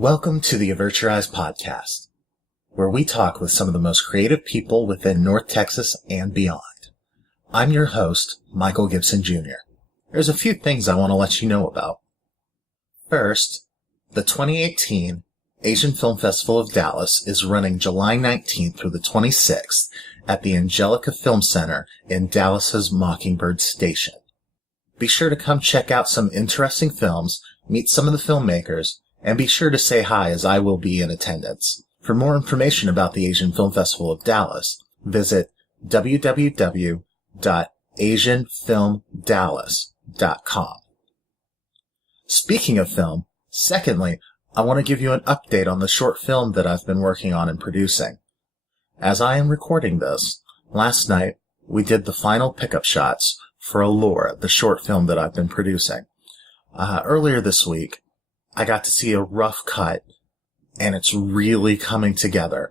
Welcome to the Avert Your Eyes Podcast, where we talk with some of the most creative people within North Texas and beyond. I'm your host, Michael Gibson Jr. There's a few things I want to let you know about. First, the 2018 Asian Film Festival of Dallas is running July 19th through the 26th at the Angelika Film Center in Dallas's Mockingbird Station. Be sure to come check out some interesting films, meet some of the filmmakers, and be sure to say hi as I will be in attendance. For more information about the Asian Film Festival of Dallas, visit www.asianfilmdallas.com. Speaking of film, secondly, I want to give you an update on the short film that I've been working on and producing. As I am recording this, last night we did the final pickup shots for Allura, the short film that I've been producing. Earlier this week, I got to see a rough cut, and it's really coming together.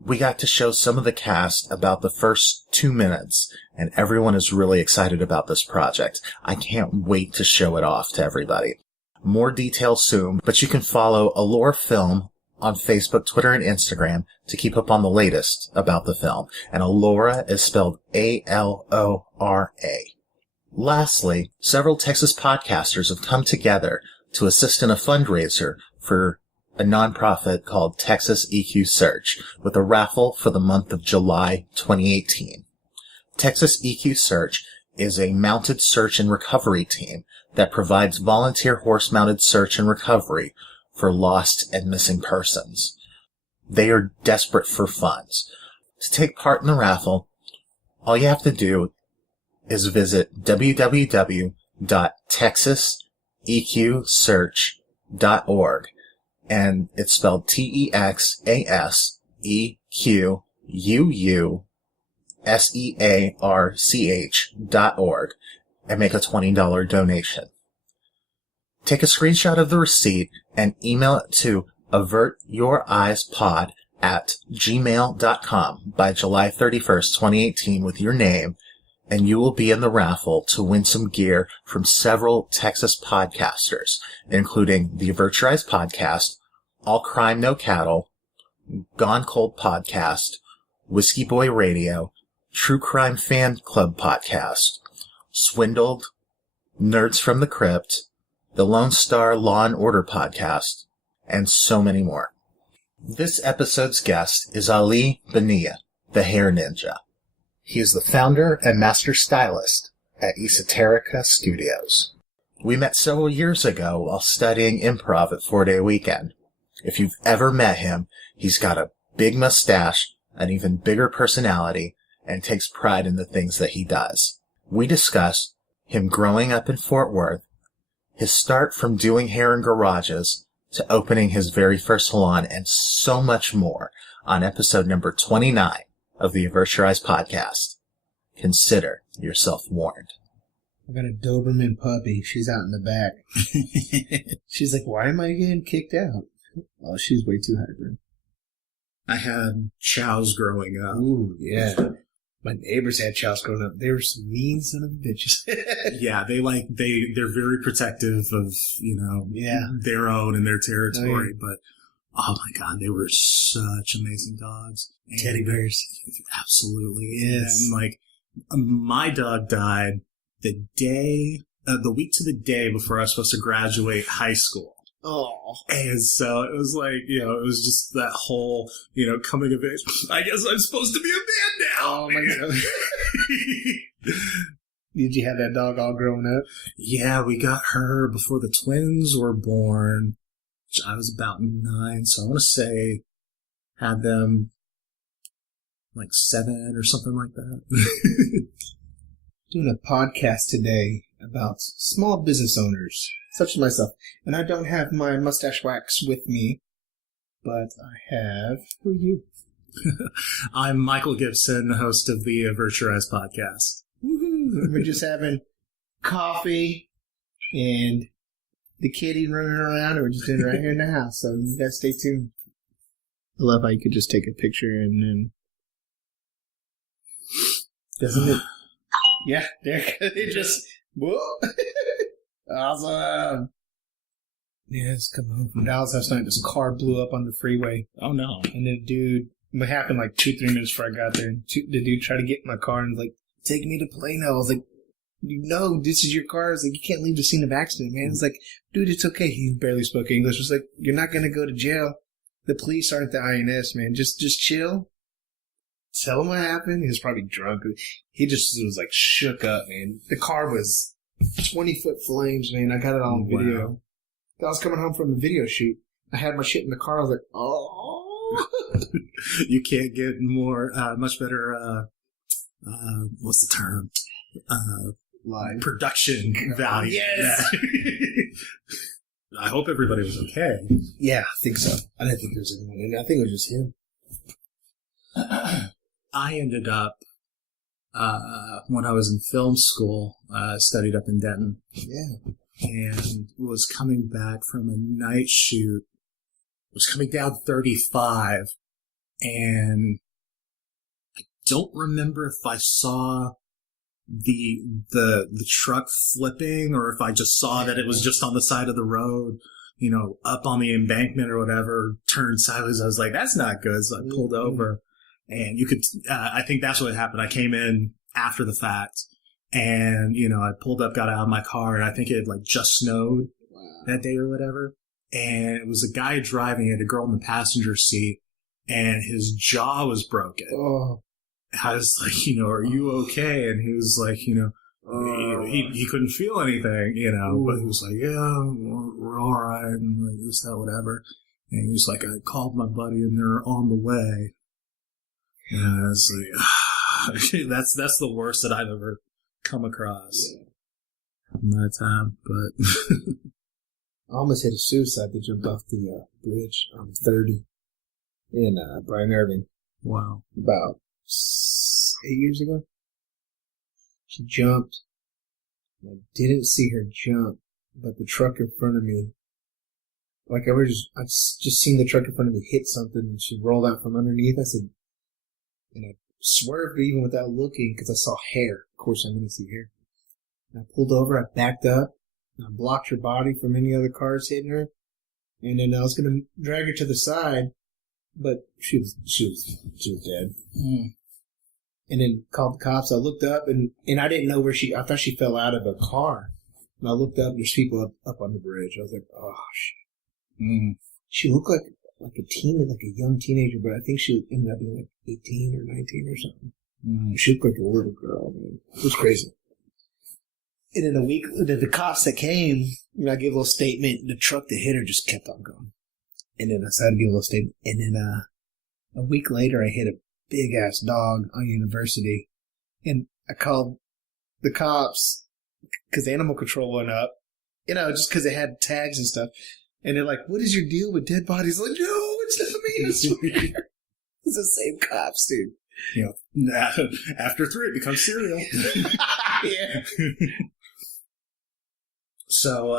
We got to show some of the cast about the first 2 minutes, and everyone is really excited about this project. I can't wait to show it off to everybody. More details soon, but you can follow Allura Film on Facebook, Twitter, and Instagram to keep up on the latest about the film. And Allura is spelled A-L-O-R-A. Lastly, several Texas podcasters have come together to assist in a fundraiser for a nonprofit called Texas EQ Search with a raffle for the month of July 2018. Texas EQ Search is a mounted search and recovery team that provides volunteer horse-mounted search and recovery for lost and missing persons. They are desperate for funds. To take part in the raffle, all you have to do is visit www.texaseqsearch.org, and it's spelled TEXASEQUUSEARCH.org, and make a $20 donation. Take a screenshot of the receipt and email it to avertyoureyeспod@gmail.com by July 31st, 2018 with your name, and you will be in the raffle to win some gear from several Texas podcasters, including the Avert Your Eyes Podcast, All Crime No Cattle, Gone Cold Podcast, Whiskey Boy Radio, True Crime Fan Club Podcast, Swindled, Nerds from the Crypt, the Lone Star Law and Order Podcast, and so many more. This episode's guest is Ale Bonilla, the Hair Ninja. He is the founder and master stylist at Esoterica Studios. We met several years ago while studying improv at 4-Day Weekend. If you've ever met him, he's got a big mustache, an even bigger personality, and takes pride in the things that he does. We discuss him growing up in Fort Worth, his start from doing hair in garages to opening his very first salon, and so much more on episode number 29 of the Avert Your Eyes Podcast. Consider yourself warned. I got a Doberman puppy. She's out in the back. She's like, why am I getting kicked out? Oh, she's way too hyper. I had chows growing up. Ooh, yeah. My neighbors had chows growing up. They were some mean son of bitches. Yeah, they're very protective of, their own and their territory. But, oh my God, they were such amazing dogs. And teddy bears. Absolutely. Yes. And my dog died the week to the day before I was supposed to graduate high school. Oh. And so it was it was just that whole, coming of age. I guess I'm supposed to be a man now. Oh, my God. Did you have that dog all grown up? Yeah, we got her before the twins were born. I was about 9, so I want to say had them 7 or something like that. Doing a podcast today about small business owners, such as myself. And I don't have my mustache wax with me, but I have... Who are you? I'm Michael Gibson, host of the Avert Your Eyes Podcast. Woohoo! We're just having coffee and the kitty running around, and we're just doing it right here in the house, so you guys stay tuned. I love how you could just take a picture and then... Doesn't it? Yeah, there it just... Whoa! Awesome! Yeah, it's coming home from Dallas last night. This car blew up on the freeway. Oh, no. And the dude, it happened like 2-3 minutes before I got there. And the dude tried to get in my car and was like, take me to Plano. I was like, no, this is your car. I was like, you can't leave the scene of accident, man. It's like, dude, it's okay. He barely spoke English. I was like, you're not going to go to jail. The police aren't the INS, man. Just chill. Tell him what happened. He was probably drunk. He just was like shook up, man. The car was 20-foot flames, man. I got it all on video. Wow. I was coming home from a video shoot. I had my shit in the car. I was like, oh. You can't get more, much better, what's the term? Live production value. Yes. I hope everybody was okay. Yeah, I think so. I didn't think there was anyone in there. I think it was just him. I ended up, when I was in film school, studied up in Denton. Yeah. And was coming back from a night shoot. Was coming down 35, and I don't remember if I saw the truck flipping or if I just saw that it was just on the side of the road, you know, up on the embankment or whatever, turned sideways. I was like, that's not good. So I pulled over, and you could, I think that's what happened. I came in after the fact, and, you know, I pulled up, got out of my car, and I think it had like just snowed that day or whatever. And it was a guy driving, he had a girl in the passenger seat, and his jaw was broken. Oh. I was like, you know, are you okay? And he was like, you know, he couldn't feel anything, you know, but he was like, yeah, we're all right, and like this, that, whatever. And he was like, I called my buddy, and they're on the way. And I was like, that's the worst that I've ever come across in that time. But I almost hit a suicide that jumped off the bridge on 30 in Bryan Irving. Wow. About 8 years ago. She jumped. I didn't see her jump, but the truck in front of me, like I just seen the truck in front of me hit something, and she rolled out from underneath. I said, and I swerved even without looking because I saw hair. Of course, I'm going to see hair. And I pulled over. I backed up. I blocked her body from any other cars hitting her, and then I was going to drag her to the side, but she was dead. Mm. And then called the cops. I looked up, and I didn't know where I thought she fell out of a car. And I looked up, and there's people up on the bridge. I was like, oh, shit. Mm. She looked like a young teenager, but I think she ended up being like 18 or 19 or something. Mm. She looked like a little girl, man. It was crazy. And in a week, the cops that came, you know, I gave a little statement. The truck that hit her just kept on going. And then I decided to give a little statement. And then a week later, I hit a big-ass dog on University. And I called the cops because animal control went up, you know, just because they had tags and stuff. And they're like, what is your deal with dead bodies? I'm like, no, it's not me, I swear. It's the same cops, dude. You know, after 3, it becomes cereal. Yeah. So,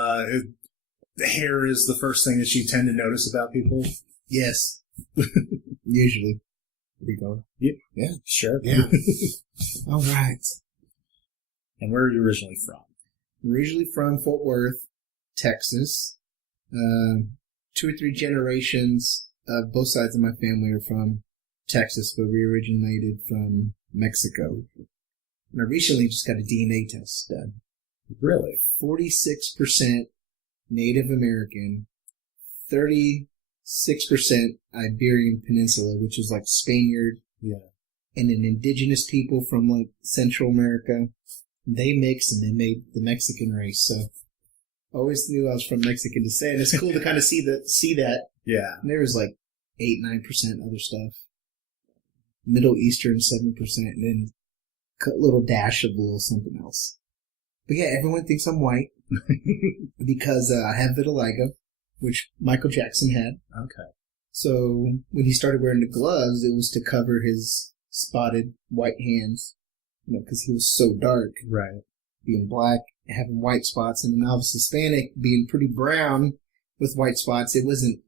hair is the first thing that you tend to notice about people? Yes. Usually. Where you going? Yeah, sure. Yeah. All right. And where are you originally from? Originally from Fort Worth, Texas. 2 or 3 generations of both sides of my family are from Texas, but we originated from Mexico. And I recently just got a DNA test done. Really? 46% Native American, 36% Iberian Peninsula, which is like Spaniard. Yeah. And then indigenous people from like Central America. They mixed and they made the Mexican race. So I always knew I was from Mexican descent. It's cool to kind of see that. Yeah. And there was like 8-9% other stuff. Middle Eastern 7%, and then a little dash of a little something else. But yeah, everyone thinks I'm white because I have vitiligo, which Michael Jackson had. Okay. So when he started wearing the gloves, it was to cover his spotted white hands, you know, because he was so dark. Right. Being black, having white spots, and then I was Hispanic, being pretty brown with white spots. It wasn't.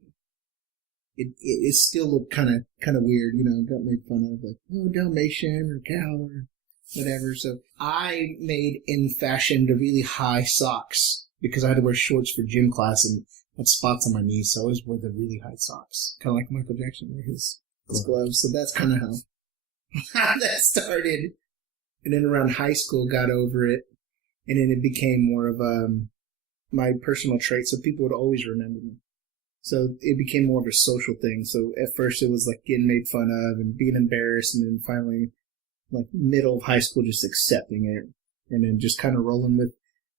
It still looked kind of weird, you know. Got made fun of, like, oh, Dalmatian or cow or whatever. So I made in fashion the really high socks because I had to wear shorts for gym class, and had spots on my knees, so I always wore the really high socks, kind of like Michael Jackson wore his gloves. So that's kind of how that started. And then around high school, got over it, and then it became more of my personal trait, so people would always remember me. So it became more of a social thing. So at first it was like getting made fun of and being embarrassed, and then finally, like middle of high school, just accepting it, and then just kind of rolling with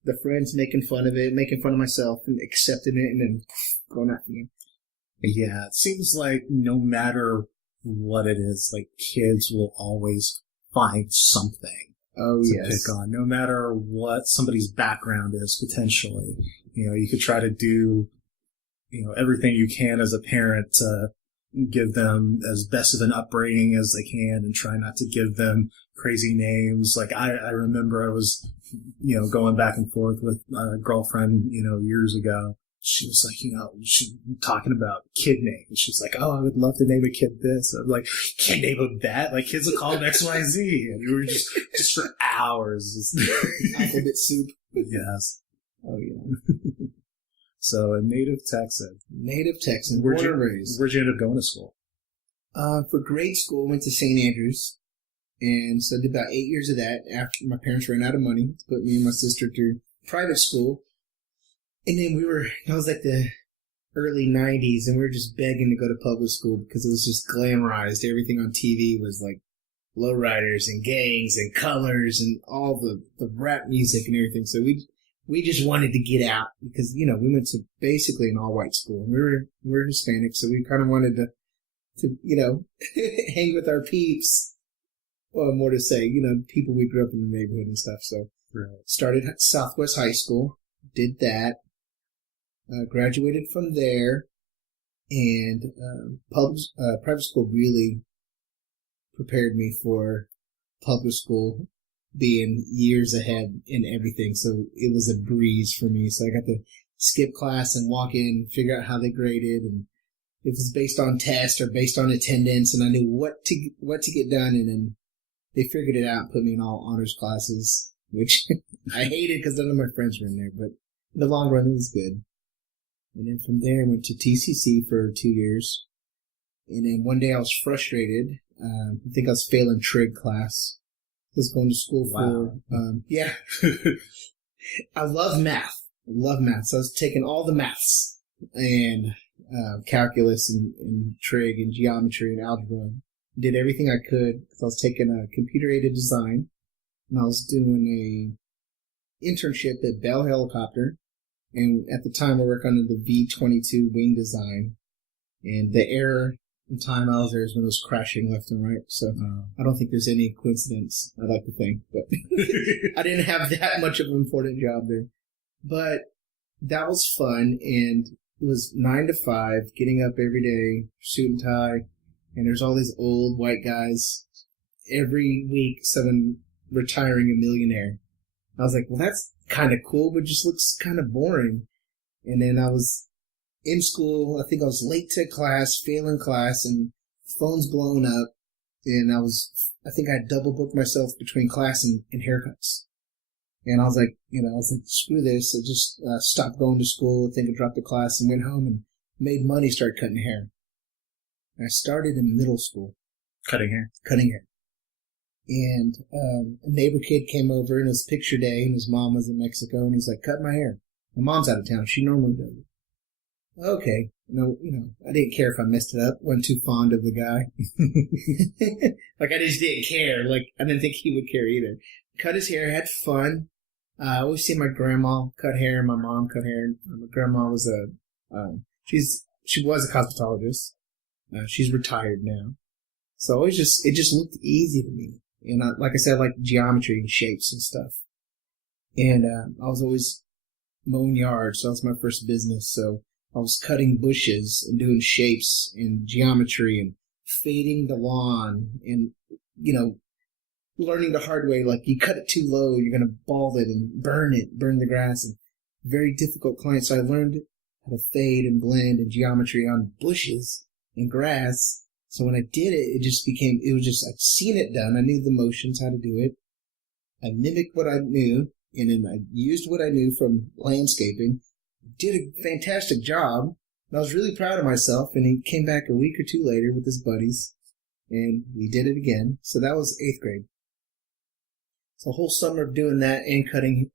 the friends, making fun of it, making fun of myself, and accepting it, and then going after it. Yeah, it seems like no matter what it is, like kids will always find something to pick on, no matter what somebody's background is potentially. You could try to do, everything you can as a parent to give them as best of an upbringing as they can and try not to give them crazy names. Like I remember I was, going back and forth with a girlfriend, years ago. She was like, she talking about kid names. She's like, oh, I would love to name a kid this. I'm like, can't name him that. Like, kids will call him XYZ. And we were just for hours. Alphabet soup. Yes. Oh, yeah. So, a native Texan. Native Texan. Born and raised. Where'd you end up going to school? For grade school, I went to St. Andrews. And so I did about 8 years of that after my parents ran out of money to put me and my sister through private school. And then that was like the early 90s, and we were just begging to go to public school because it was just glamorized. Everything on TV was like lowriders and gangs and colors and all the rap music and everything. So we just wanted to get out because, we went to basically an all-white school. We were Hispanic, so we kind of wanted to hang with our peeps, or more to say, people we grew up in the neighborhood and stuff. So started at Southwest High School, did that. Graduated from there, and private school really prepared me for public school, being years ahead in everything. So it was a breeze for me. So I got to skip class and walk in, figure out how they graded, and it was based on test or based on attendance, and I knew what to get done. And then they figured it out, put me in all honors classes, which I hated because none of my friends were in there. But in the long run, it was good. And then from there, I went to TCC for 2 years. And then one day I was frustrated. I think I was failing trig class. I was going to school for, I love math. So I was taking all the maths and calculus and trig and geometry and algebra. Did everything I could because I was taking a computer-aided design. And I was doing a internship at Bell Helicopter. And at the time, I worked under the V-22 wing design. And the error in time I was there is when it was crashing left and right. So I don't think there's any coincidence, I like to think. But I didn't have that much of an important job there. But that was fun. And it was 9 to 5, getting up every day, suit and tie. And there's all these old white guys. Every week, someone retiring a millionaire. I was like, well, that's kind of cool, but just looks kind of boring. And then I was in school. I think I was late to class, failing class, and phone's blown up. And I think I had double booked myself between class and haircuts. And I was like, screw this. I just stopped going to school. I think I dropped the class and went home and made money, started cutting hair. And I started in middle school. Cutting hair. And a neighbor kid came over, and it was picture day, and his mom was in Mexico, and he's like, cut my hair. My mom's out of town. She normally does it. Okay. I didn't care if I messed it up. Wasn't too fond of the guy. Like, I just didn't care. Like, I didn't think he would care either. Cut his hair, had fun. I always see my grandma cut hair, my mom cut hair. My grandma was she was a cosmetologist. She's retired now. So it just looked easy to me. And like I said, I like geometry and shapes and stuff. And I was always mowing yards. So that was my first business. So I was cutting bushes and doing shapes and geometry and fading the lawn and, learning the hard way. Like, you cut it too low, you're going to bald it and burn the grass. And very difficult client. So I learned how to fade and blend and geometry on bushes and grass. So when I did it, I'd seen it done. I knew the motions, how to do it. I mimicked what I knew, and then I used what I knew from landscaping, did a fantastic job. And I was really proud of myself. And he came back a week or two later with his buddies, and we did it again. So that was 8th grade. So a whole summer of doing that and cutting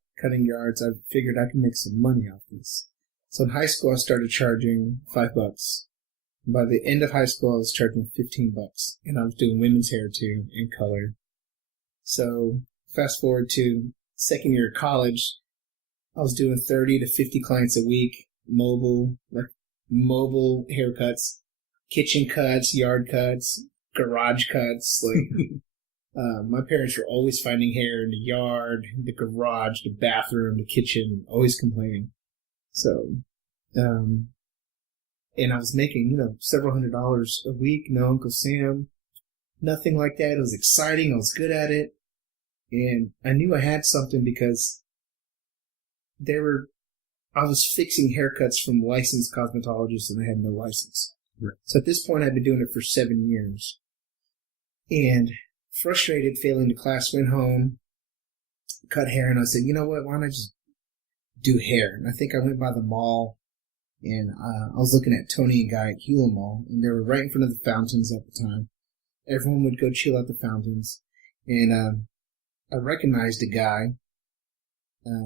yards, I figured I could make some money off this. So in high school, I started charging $5. By the end of high school, I was charging $15, and I was doing women's hair too and color. So fast forward to second year of college, I was doing 30 to 50 clients a week, mobile haircuts, kitchen cuts, yard cuts, garage cuts. My parents were always finding hair in the yard, the garage, the bathroom, the kitchen, always complaining. So, and I was making, several $100s a week. No Uncle Sam, nothing like that. It was exciting. I was good at it. And I knew I had something because I was fixing haircuts from licensed cosmetologists, and I had no license. Right. So at this point, I'd been doing it for 7 years. And frustrated, failing the class, went home, cut hair, and I said, you know what, why don't I just do hair? And I think I went by the mall, and I was looking at Tony and Guy at Hewlett Mall, and they were right in front of the fountains at the time. Everyone would go chill at the fountains. And I recognized a guy.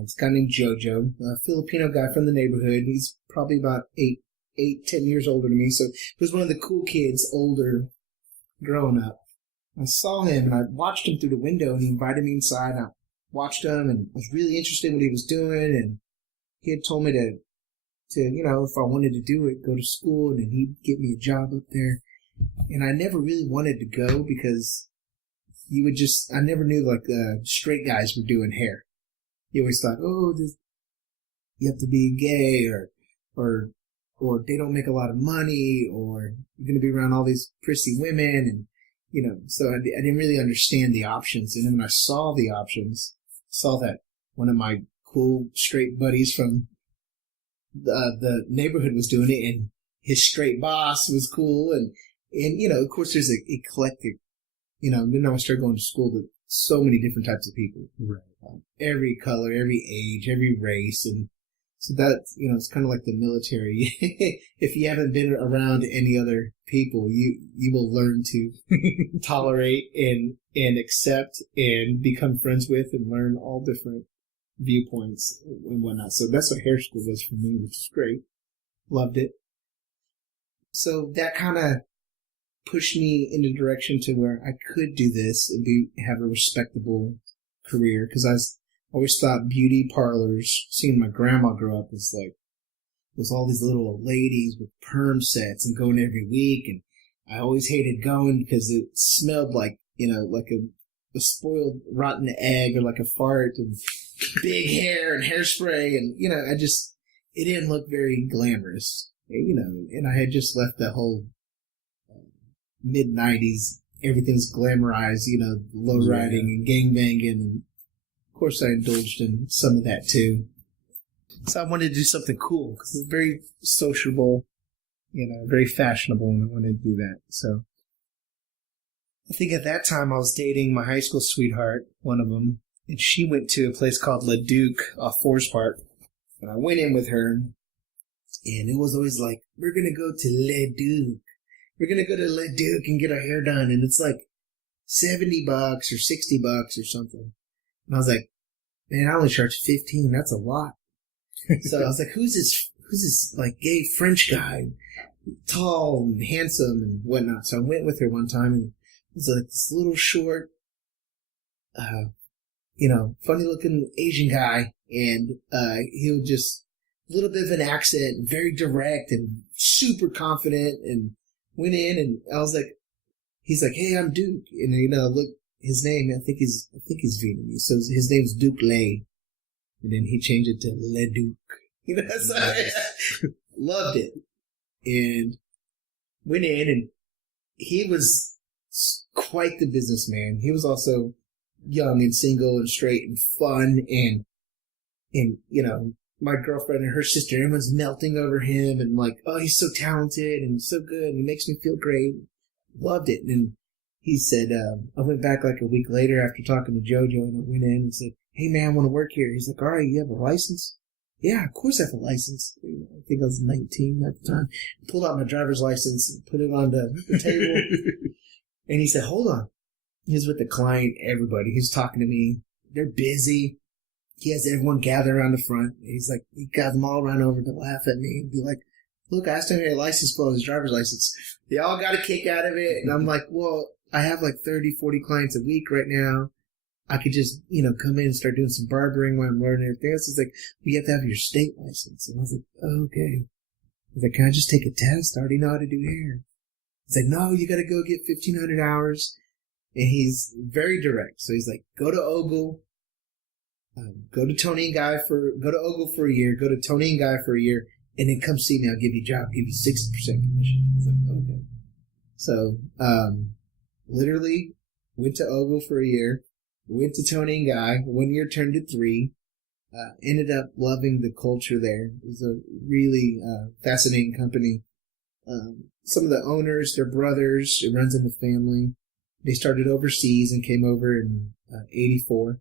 This guy named Jojo, a Filipino guy from the neighborhood. He's probably about 10 years older than me. So he was one of the cool kids, older, growing up. I saw him, and I watched him through the window, and he invited me inside. And I watched him, and was really interested in what he was doing. And he had told me to if I wanted to do it, go to school, and then he'd get me a job up there. And I never really wanted to go because I never knew straight guys were doing hair. You always thought, you have to be gay or they don't make a lot of money, or you're going to be around all these prissy women. And, so I didn't really understand the options. And then when I saw the options, saw that one of my cool straight buddies from the neighborhood was doing it, and his straight boss was cool. And of course there's an eclectic, then I started going to school to so many different types of people. Right. Every color, every age, every race. And so that, it's kind of like the military. If you haven't been around any other people, you will learn to tolerate and accept and become friends with and learn all different viewpoints and whatnot. So that's what hair school was for me, which is great. Loved it. So that kind of pushed me in the direction to where I could do this and have a respectable career, because I always thought beauty parlors, seeing my grandma grow up, was all these little old ladies with perm sets and going every week, and I always hated going because it smelled like a spoiled rotten egg, or like a fart, and big hair and hairspray, and it didn't look very glamorous, and I had just left the whole mid-90s, everything's glamorized, low riding and gang banging, and of course I indulged in some of that too. So I wanted to do something cool because it's very sociable, very fashionable, and I wanted to do that. So I think at that time I was dating my high school sweetheart, one of them, and she went to a place called Le Duc off Forest Park, and I went in with her, and it was always like, we're going to go to Le Duc. We're going to go to Le Duc and get our hair done. And it's like $70 or $60 or something. And I was like, man, I only charge $15. That's a lot. So I was like, who's this like gay French guy? Tall and handsome and whatnot. So I went with her one time, and it was like this little short, funny looking Asian guy. And he would just, a little bit of an accent, very direct and super confident, and went in, and I was like, he's like, hey, I'm Duke. And, look, his name, I think he's Vietnamese. So his name's Duke Lay. And then he changed it to Le Duc. So I loved it. And went in, and he was quite the businessman. He was also young and single and straight and fun. And my girlfriend and her sister, everyone's melting over him, and like, oh, he's so talented and so good, and he makes me feel great. Loved it. And he said, I went back like a week later after talking to JoJo, and I went in and said, hey man, I want to work here. He's like, all right, you have a license? Yeah, of course I have a license. I think I was 19 at the time. Pulled out my driver's license and put it on the table. And he said, hold on. He's with the client, everybody. He's talking to me. They're busy. He has everyone gather around the front. He's like, he got them all run over to laugh at me and be like, look, I asked him a license plate, his driver's license. They all got a kick out of it. And I'm like, well, I have like 30, 40 clients a week right now. I could just, come in and start doing some barbering while I'm learning everything else. He's like, well, you have to have your state license. And I was like, oh, okay. He's like, can I just take a test? I already know how to do hair. He's like, no, you got to go get 1,500 hours. And he's very direct. So he's like, go to Ogle, go to Ogle for a year, go to Tony and Guy for a year, and then come see me. I'll give you a job, give you 60% commission. I was like, okay. So, literally went to Ogle for a year. Went to Tony and Guy. 1 year turned to 3. Ended up loving the culture there. It was a really fascinating company. Some of the owners, their brothers, it runs in the family. They started overseas and came over in 84.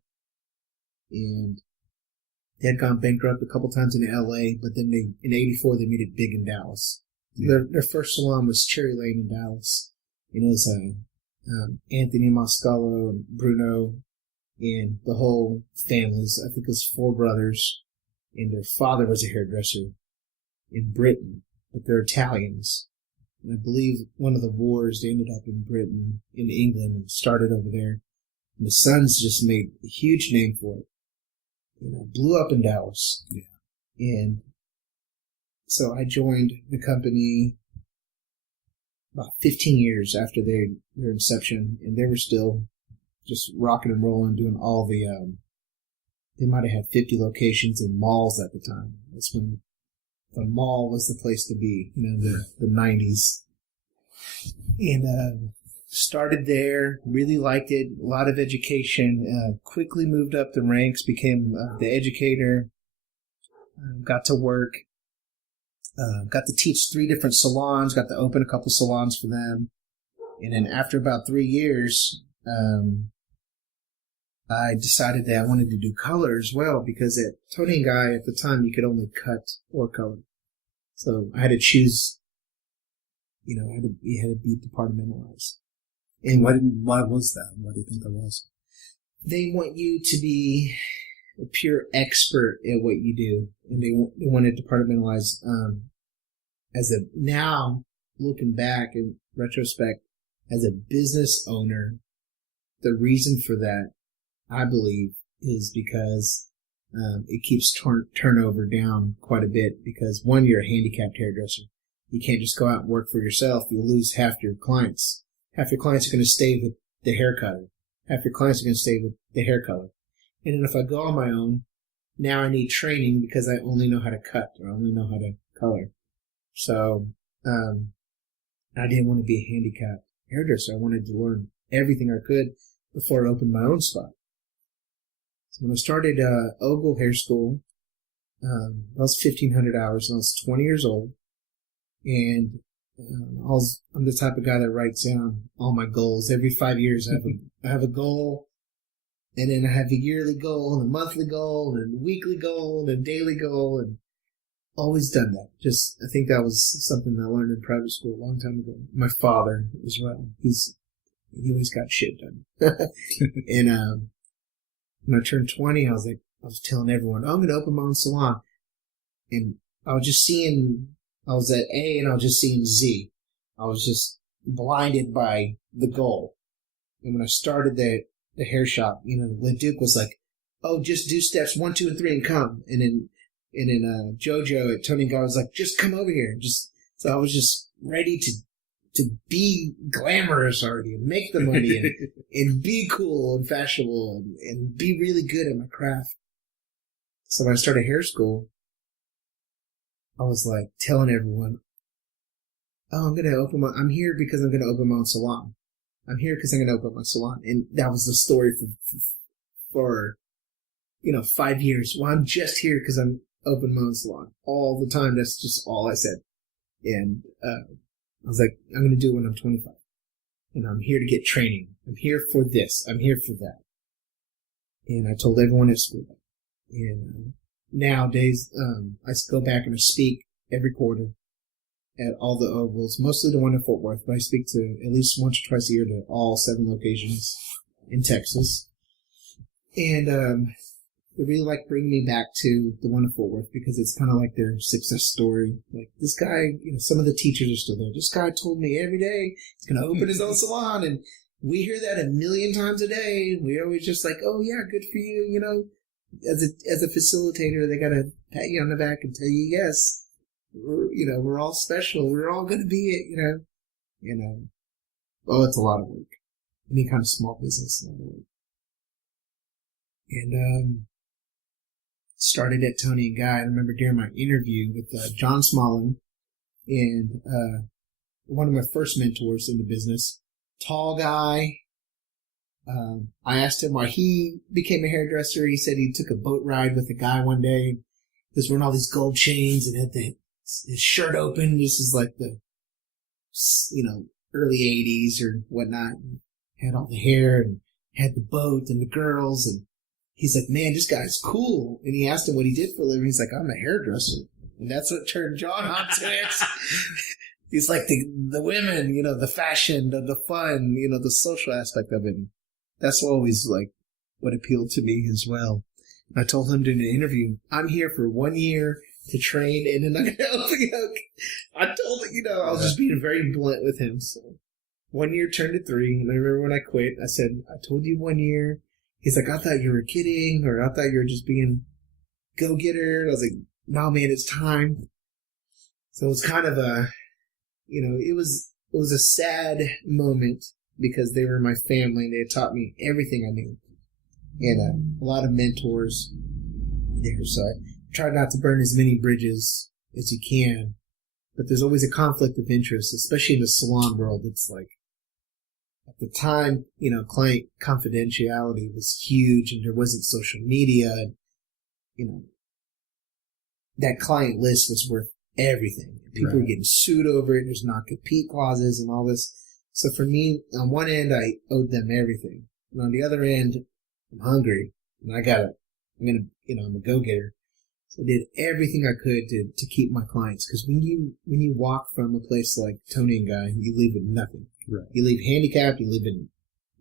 And they had gone bankrupt a couple times in L.A., but then in 84 they made it big in Dallas. Yeah. Their first salon was Cherry Lane in Dallas. And it was Anthony Moscalo and Bruno. And the whole family, I think it was 4 brothers, and their father was a hairdresser in Britain, but they're Italians. And I believe one of the wars, they ended up in Britain, in England, and started over there. And the sons just made a huge name for it. Blew up in Dallas. Yeah. And so I joined the company about 15 years after their inception, and they were still just rocking and rolling, doing all the, they might have had 50 locations in malls at the time. That's when the mall was the place to be, the 90s. And started there, really liked it, a lot of education, quickly moved up the ranks, became the educator, got to work, got to teach 3 different salons, got to open a couple salons for them. And then after about 3 years, I decided that I wanted to do color as well, because at Tony & Guy at the time you could only cut or color. So I had to choose, you had to be departmentalized. And why was that? Why do you think that was? They want you to be a pure expert at what you do, and they want to departmentalize. Now looking back in retrospect, as a business owner, the reason for that, I believe, is because it keeps turnover down quite a bit. Because one, you're a handicapped hairdresser. You can't just go out and work for yourself. You'll lose half your clients. Half your clients are going to stay with the hair cutter. Half your clients are going to stay with the hair color. And then if I go on my own, now I need training because I only know how to cut or only know how to color. So I didn't want to be a handicapped hairdresser. I wanted to learn everything I could before I opened my own spot. So when I started Ogle Hair School, that was 1,500 hours, and I was 20 years old. And I'm the type of guy that writes down all my goals. Every 5 years I have a goal, and then I have a yearly goal, and a monthly goal, and a weekly goal, and a daily goal, and always done that. I think that was something I learned in private school a long time ago. My father as well. He always got shit done. And when I turned 20, I was telling everyone, I'm going to open my own salon. And I was at A and I was just seeing Z. I was just blinded by the goal. And when I started the hair shop, Leduc was like, oh, just do steps 1, 2, and 3 and come. And then Jojo at Tony Guy was like, just come over here. So I was just ready to be glamorous already and make the money and be cool and fashionable and be really good at my craft. So when I started hair school, I was like telling everyone, oh, I'm here because I'm going to open my own salon. I'm here because I'm going to open my salon. And that was the story for 5 years. Well, I'm just here because I'm opening my own salon all the time. That's just all I said. And, I was like, I'm going to do it when I'm 25. And I'm here to get training. I'm here for this. I'm here for that. And I told everyone at school that. And nowadays, I go back and I speak every quarter at all the ovals, mostly the one in Fort Worth, but I speak to at least once or twice a year to all 7 locations in Texas. And they really like bringing me back to the one in Fort Worth because it's kind of like their success story. Like, this guy, some of the teachers are still there. This guy told me every day he's going to open his own salon, and we hear that 1,000,000 times a day. We're always just like, oh, yeah, good for you, As a facilitator, they got to pat you on the back and tell you, yes, we're all special. We're all going to be it, Oh, it's a lot of work. Any kind of small business, a lot of work. And started at Tony and Guy. I remember during my interview with John Smalling and one of my first mentors in the business, tall guy. I asked him why he became a hairdresser. He said he took a boat ride with a guy one day. He was wearing all these gold chains and had his shirt open. This is like the, early 80s or whatnot. Had all the hair and had the boat and the girls. And he's like, man, this guy's cool. And he asked him what he did for a living. He's like, I'm a hairdresser. And that's what turned John on to it. He's like the women, the fashion, the fun, the social aspect of it. And that's always like what appealed to me as well. And I told him during the interview, I'm here for 1 year to train, and then I'm going to open yoke. I told him, I was just being very blunt with him. So 1 year turned to 3. And I remember when I quit, I said, I told you 1 year. He's like, I thought you were kidding, or I thought you were just being go-getter. I was like, no, man, it's time. So it was kind of it was a sad moment because they were my family and they had taught me everything I knew. And a lot of mentors there. So I try not to burn as many bridges as you can. But there's always a conflict of interest, especially in the salon world. It's like, at the time, client confidentiality was huge and there wasn't social media. And, that client list was worth everything. People were getting sued over it. There's not compete clauses and all this. So for me, on one end, I owed them everything. And on the other end, I'm hungry and I'm a go-getter. So I did everything I could to keep my clients. Because when you walk from a place like Tony and Guy, you leave with nothing. Right. You leave handicapped. You live in,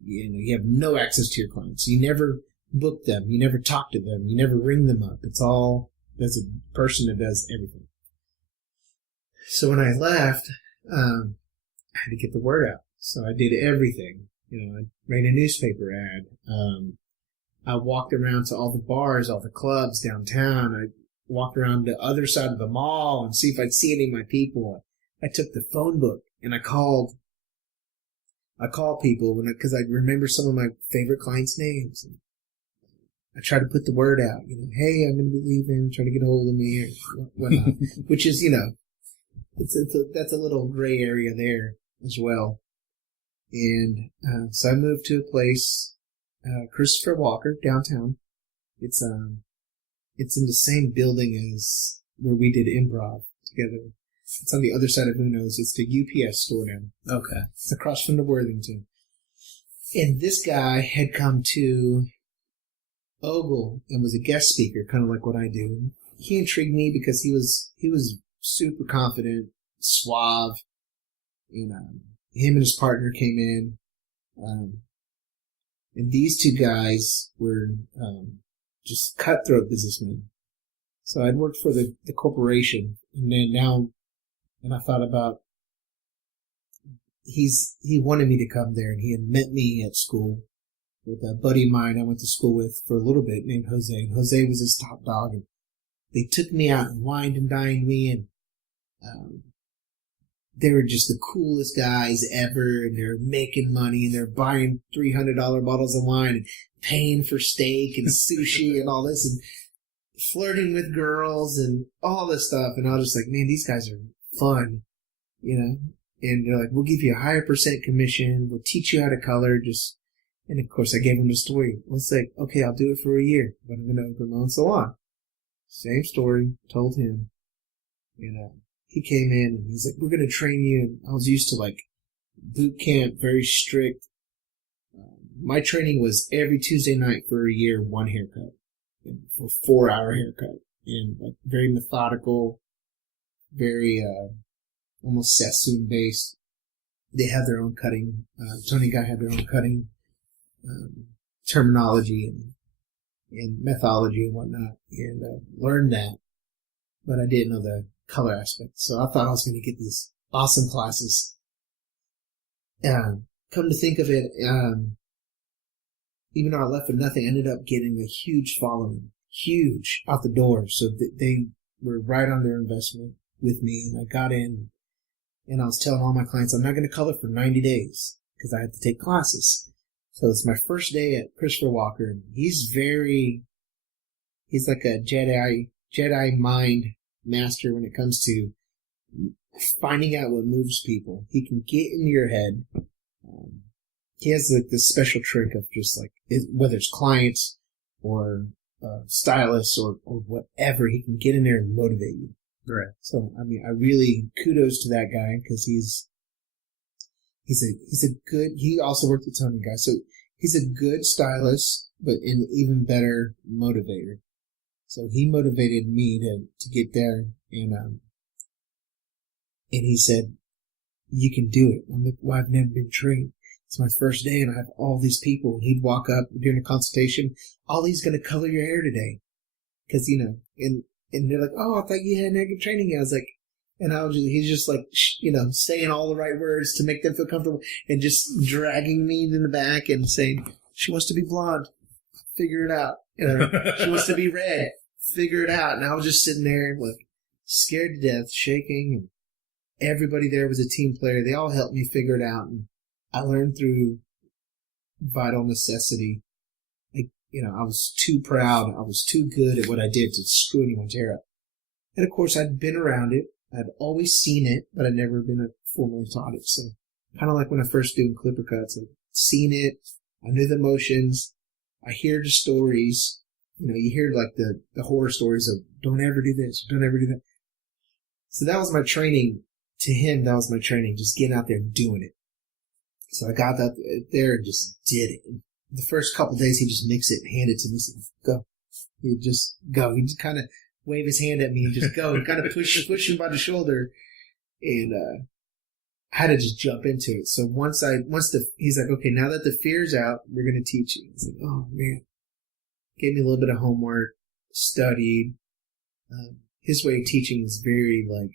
you have no access to your clients. You never book them. You never talk to them. You never ring them up. It's all, there's a person that does everything. So when I left, I had to get the word out. So I did everything. I ran a newspaper ad. I walked around to all the bars, all the clubs downtown. I walked around the other side of the mall and see if I'd see any of my people. I took the phone book and I called people because I remember some of my favorite clients' names. And I tried to put the word out, hey, I'm going to be leaving, try to get a hold of me or whatnot, which is, that's a little gray area there as well. And so I moved to a place, Christopher Walker, downtown. It's in the same building as where we did improv together. It's on the other side of Uno's. It's the UPS store now. Okay. It's across from the Worthington. And this guy had come to Ogle and was a guest speaker, kind of like what I do. He intrigued me because he was super confident, suave. Him and his partner came in. And these two guys were just cutthroat businessmen. So I'd worked for the corporation, and then and I thought about he wanted me to come there, and he had met me at school with a buddy of mine I went to school with for a little bit named Jose. And Jose was his top dog, and they took me out and wined and dined me, and they were just the coolest guys ever, and they're making money, and they're buying $300 bottles of wine and paying for steak and sushi and all this, and flirting with girls and all this stuff. And I was just like, man, these guys are fun, And they're like, we'll give you a higher % commission. We'll teach you how to color. And of course, I gave him the story. I was like, okay, I'll do it for a year, but I'm going to open my own salon. Same story, told him. He came in and he's like, we're going to train you. And I was used to like boot camp, very strict. My training was every Tuesday night for a year, one haircut. For a 4-hour haircut. and like very methodical, very almost Sassoon based. They have their own cutting. Tony Guy had their own cutting terminology and methodology and whatnot, and learned that. But I didn't know the color aspect, so I thought I was going to get these awesome classes. Come to think of it, even though I left with nothing, I ended up getting a huge following, huge out the door. So they were right on their investment with me, and I got in, and I was telling all my clients, I'm not going to color for 90 days because I had to take classes. So it's my first day at Christopher Walker, and he's like a Jedi mind master when it comes to finding out what moves people. He can get in your head. He has like this special trick of just like, whether it's clients or stylists or whatever, he can get in there and motivate you. Right. So, I mean, I really kudos to that guy because he's a good, he also worked with Tony Guy. So he's a good stylist, but an even better motivator. So he motivated me to get there, and he said, you can do it. I'm like, well, I've never been trained. It's my first day, and I have all these people. And he'd walk up during a consultation. Ollie's going to color your hair today. Because, and they're like, oh, I thought you had negative training. I was like, and he's just like, saying all the right words to make them feel comfortable and just dragging me in the back and saying, she wants to be blonde. Figure it out. She wants to be red. Figure it out. And I was just sitting there, like, scared to death, shaking. And everybody there was a team player. They all helped me figure it out. And I learned through vital necessity. I was too proud. I was too good at what I did to screw anyone's hair up. And of course, I'd been around it. I'd always seen it, but I'd never been formally taught it. So kind of like when I first doing clipper cuts, I'd seen it. I knew the motions. I hear the stories. You hear like the horror stories of don't ever do this, don't ever do that. So that was my training. To him, that was my training, just getting out there and doing it. So I got out there and just did it. And the first couple of days, he just mixed it and handed it to me. He said, go. He'd just go. He'd just kind of wave his hand at me and just go and kind of push him by the shoulder. And I had to just jump into it. So he's like, okay, now that the fear's out, we're going to teach you. It's like, oh, man. Gave me a little bit of homework, studied. His way of teaching was very like,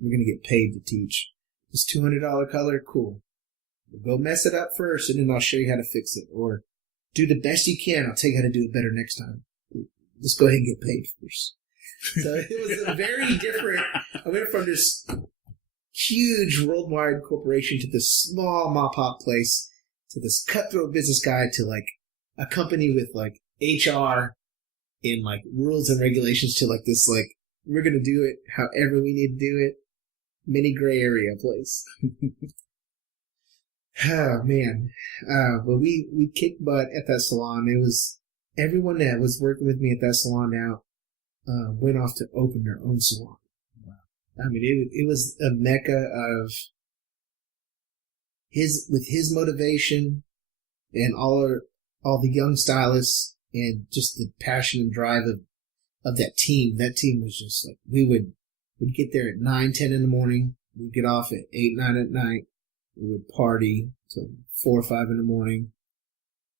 we're going to get paid to teach. This $200 color, cool. We'll go mess it up first, and then I'll show you how to fix it. Or do the best you can. I'll tell you how to do it better next time. Let's go ahead and get paid first. So it was a very different. I went from this huge worldwide corporation to this small mom-pop place to this cutthroat business guy to like a company with like HR and like rules and regulations to like this like we're going to do it however we need to do it. Mini gray area place. Oh, man. But we kicked butt at that salon. It was everyone that was working with me at that salon now went off to open their own salon. Wow. I mean, it was a mecca of his motivation and all the young stylists and just the passion and drive of that team. That team was just like, we'd get there at 9, 10 in the morning. We'd get off at 8, 9 at night. We would party till 4 or 5 in the morning.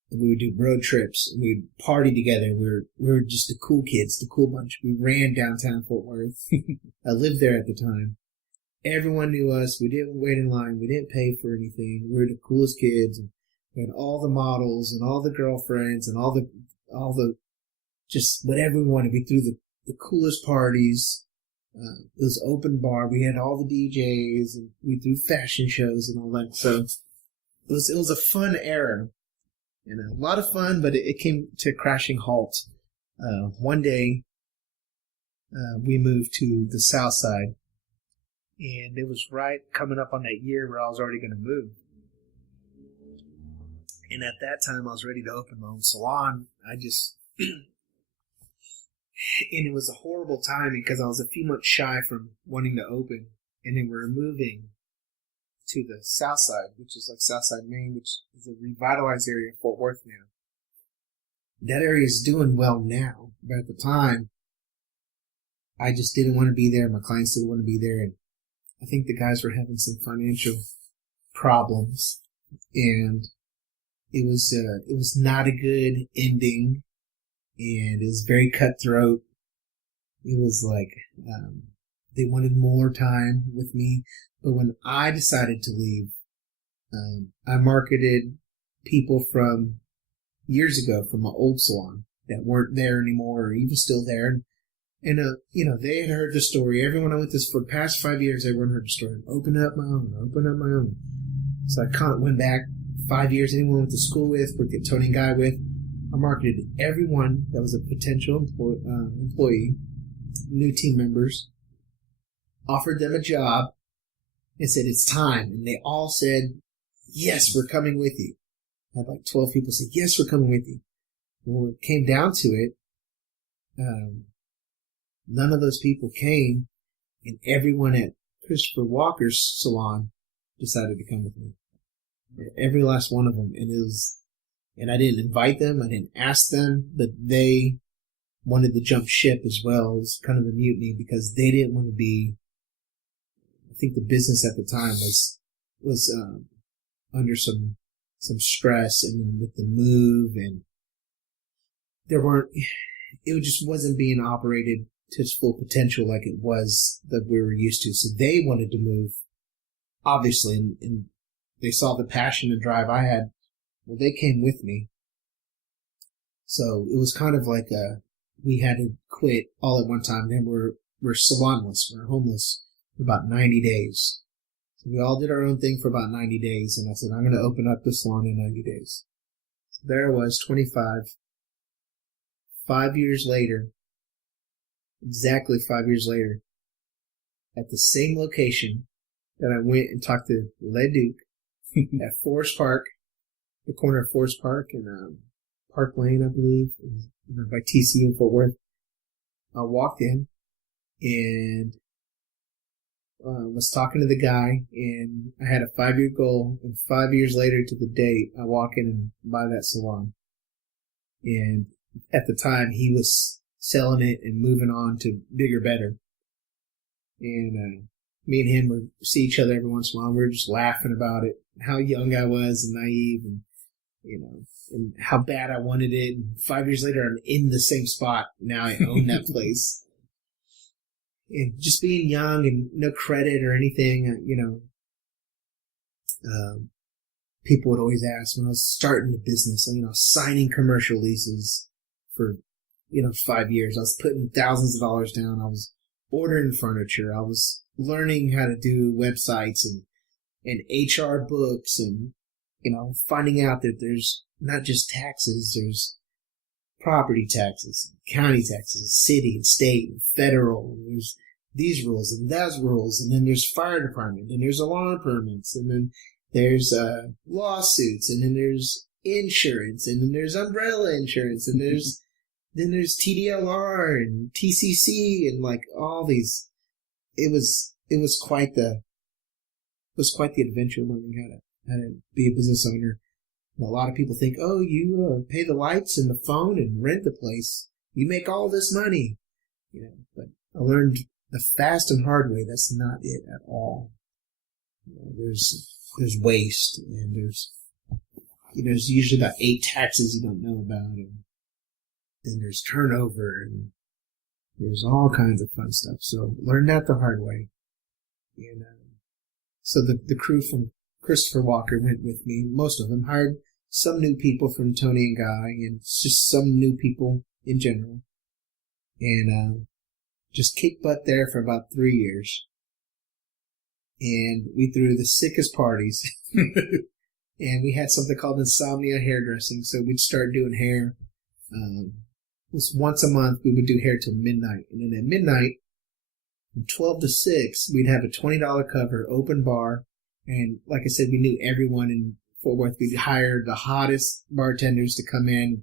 And we would do road trips and we'd party together. We were just the cool kids, the cool bunch. We ran downtown Fort Worth. I lived there at the time. Everyone knew us. We didn't wait in line. We didn't pay for anything. We were the coolest kids. And we had all the models and all the girlfriends and all the just whatever we wanted. We threw the coolest parties. It was open bar. We had all the DJs and we threw fashion shows and all that. So it was a fun era and a lot of fun, but it came to a crashing halt. One day, we moved to the South Side and it was right coming up on that year where I was already going to move. And at that time I was ready to open my own salon. And it was a horrible timing because I was a few months shy from wanting to open. And then we were moving to the South Side, which is like Southside, Maine, which is a revitalized area in Fort Worth now. That area is doing well now. But at the time, I just didn't want to be there. My clients didn't want to be there. And I think the guys were having some financial problems. And it was not a good ending. And it was very cutthroat. It was like, they wanted more time with me. But when I decided to leave, I marketed people from years ago from my old salon that weren't there anymore or even still there. And they had heard the story. Everyone I went this for the past 5 years, everyone heard the story. Open up my own. So I went back 5 years. Anyone I went to school with, worked at Tony and Guy with, I marketed everyone that was a potential employee, new team members, offered them a job, and said, it's time. And they all said, yes, we're coming with you. I had like 12 people say, yes, we're coming with you. When it came down to it, none of those people came, and everyone at Christopher Walker's salon decided to come with me. Every last one of them. And I didn't invite them. I didn't ask them, but they wanted to jump ship as well. It was kind of a mutiny because they didn't want to be, I think the business at the time was under some stress, and then with the move, and it just wasn't being operated to its full potential like it was that we were used to. So they wanted to move, obviously, and they saw the passion and drive I had. Well, they came with me. So it was kind of like we had to quit all at one time. Then we're salonless, we're homeless for about 90 days. So we all did our own thing for about 90 days, and I said, I'm going to open up the salon in 90 days. So there I was, 25. 5 years later, exactly 5 years later, at the same location that I went and talked to Le Duc at Forest Park, the corner of Forest Park and Park Lane, I believe, by TCU in Fort Worth. I walked in and was talking to the guy, and I had a 5-year goal, and 5 years later to the date, I walk in and buy that salon. And at the time, he was selling it and moving on to bigger, better. And me and him would see each other every once in a while. We were just laughing about it, how young I was and naive, and and how bad I wanted it. And 5 years later, I'm in the same spot. Now I own that place. And just being young and no credit or anything, people would always ask when I was starting the business, signing commercial leases for, 5 years. I was putting thousands of dollars down. I was ordering furniture. I was learning how to do websites and HR books and, finding out that there's not just taxes, there's property taxes, county taxes, city and state and federal, and there's these rules and those rules, and then there's fire department, and there's alarm permits, and then there's lawsuits, and then there's insurance, and then there's umbrella insurance, and there's TDLR and TCC and like all these. It was quite the adventure learning how to be a business owner. And a lot of people think, oh, you pay the lights and the phone and rent the place, you make all this money, But I learned the fast and hard way. That's not it at all. There's waste, and there's usually about 8 taxes you don't know about, and then there's turnover, and there's all kinds of fun stuff. So learn that the hard way. And so the crew from Christopher Walker went with me. Most of them hired some new people from Tony and Guy, and just some new people in general. And just kicked butt there for about 3 years. And we threw the sickest parties. And we had something called insomnia hairdressing. So we'd start doing hair. It was once a month. We would do hair till midnight. And then at midnight, from 12 to 6, we'd have a $20 cover, open bar. And like I said, we knew everyone in Fort Worth. We'd hire the hottest bartenders to come in.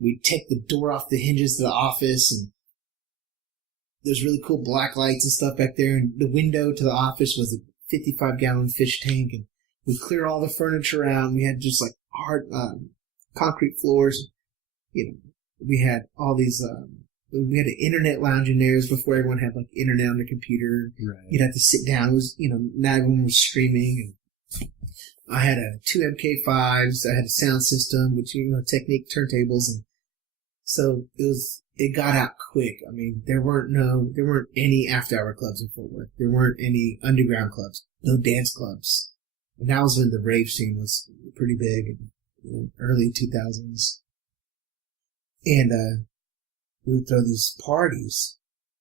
We'd take the door off the hinges to the office, and there's really cool black lights and stuff back there. And the window to the office was a 55-gallon fish tank, and we'd clear all the furniture out. We had just like hard concrete floors. We had all these we had an internet lounge in there. It was before everyone had like internet on their computer. Right. You'd have to sit down. It was, not everyone was streaming. And I had two MK5s. I had a sound system, which, Technique turntables. And so it got out quick. I mean, there weren't any after hour clubs in Fort Worth. There weren't any underground clubs, no dance clubs. And that was when the rave scene was pretty big in early 2000s. And, we would throw these parties,